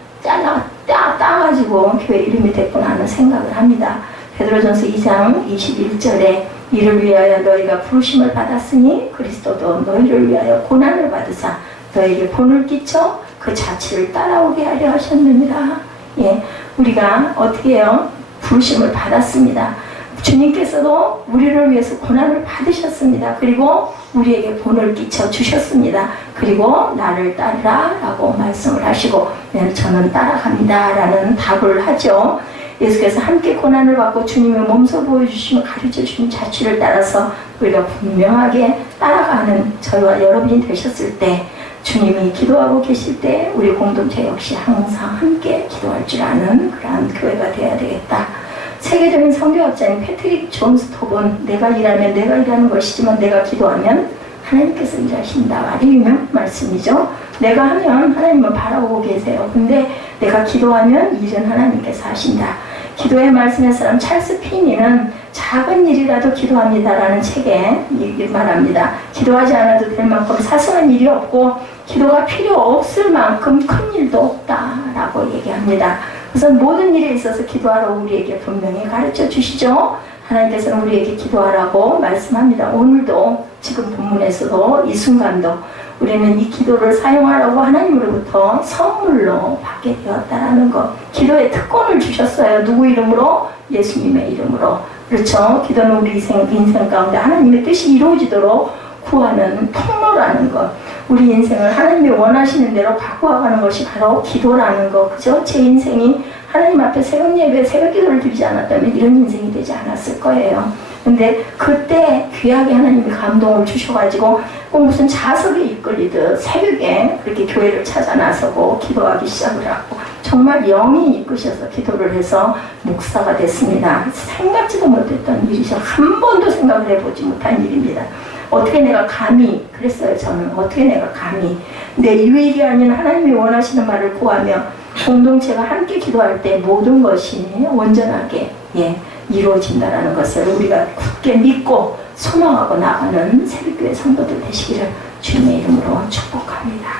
따가지고 교회 이름이 됐구나 하는 생각을 합니다. 베드로전서 2장 21절에 이를 위하여 너희가 부르심을 받았으니 그리스도도 너희를 위하여 고난을 받으사 너희에게 본을 끼쳐 그 자취를 따라오게 하려 하셨느니라. 예, 우리가 어떻게 해요? 부르심을 받았습니다. 주님께서도 우리를 위해서 고난을 받으셨습니다. 그리고 우리에게 본을 끼쳐 주셨습니다. 그리고 나를 따르라 라고 말씀을 하시고, 네, 저는 따라갑니다 라는 답을 하죠. 예수께서 함께 고난을 받고 주님의 몸소 보여주시며 가르쳐주신 자취를 따라서 우리가 분명하게 따라가는 저희와 여러분이 되셨을 때, 주님이 기도하고 계실 때 우리 공동체 역시 항상 함께 기도할 줄 아는 그러한 교회가 되어야 되겠다. 세계적인 선교학자인 패트릭 존 스톱은 내가 일하면 내가 일하는 것이지만 내가 기도하면 하나님께서 일하신다. 아주 유명한 말씀이죠. 내가 하면 하나님은 바라보고 계세요. 근데 내가 기도하면 일은 하나님께서 하신다. 기도의 말씀의 사람 찰스 피니는 작은 일이라도 기도합니다라는 책에 말합니다. 기도하지 않아도 될 만큼 사소한 일이 없고 기도가 필요 없을 만큼 큰 일도 없다라고 얘기합니다. 우선 모든 일에 있어서 기도하라고 우리에게 분명히 가르쳐 주시죠. 하나님께서는 우리에게 기도하라고 말씀합니다. 오늘도 지금 본문에서도 이 순간도 우리는 이 기도를 사용하라고 하나님으로부터 선물로 받게 되었다라는 것. 기도의 특권을 주셨어요. 누구 이름으로? 예수님의 이름으로. 그렇죠. 기도는 우리 인생 가운데 하나님의 뜻이 이루어지도록 구하는 통로라는 것. 우리 인생을 하나님이 원하시는 대로 바꾸어가는 것이 바로 기도라는 것. 그죠? 제 인생이 하나님 앞에 새벽 예배, 새벽 기도를 드리지 않았다면 이런 인생이 되지 않았을 거예요. 근데 그때 귀하게 하나님이 감동을 주셔가지고 꼭 무슨 자석에 이끌리듯 새벽에 그렇게 교회를 찾아 나서고 기도하기 시작을 하고 정말 영이 이끄셔서 기도를 해서 목사가 됐습니다. 생각지도 못했던 일이죠. 한 번도 생각을 해보지 못한 일입니다. 어떻게 내가 감히, 그랬어요. 저는 어떻게 내가 감히 내 유일이 아닌 하나님이 원하시는 말을 구하며 공동체가 함께 기도할 때 모든 것이 온전하게 이루어진다는 것을 우리가 굳게 믿고 소망하고 나가는 새벽교회 성도들 되시기를 주님의 이름으로 축복합니다.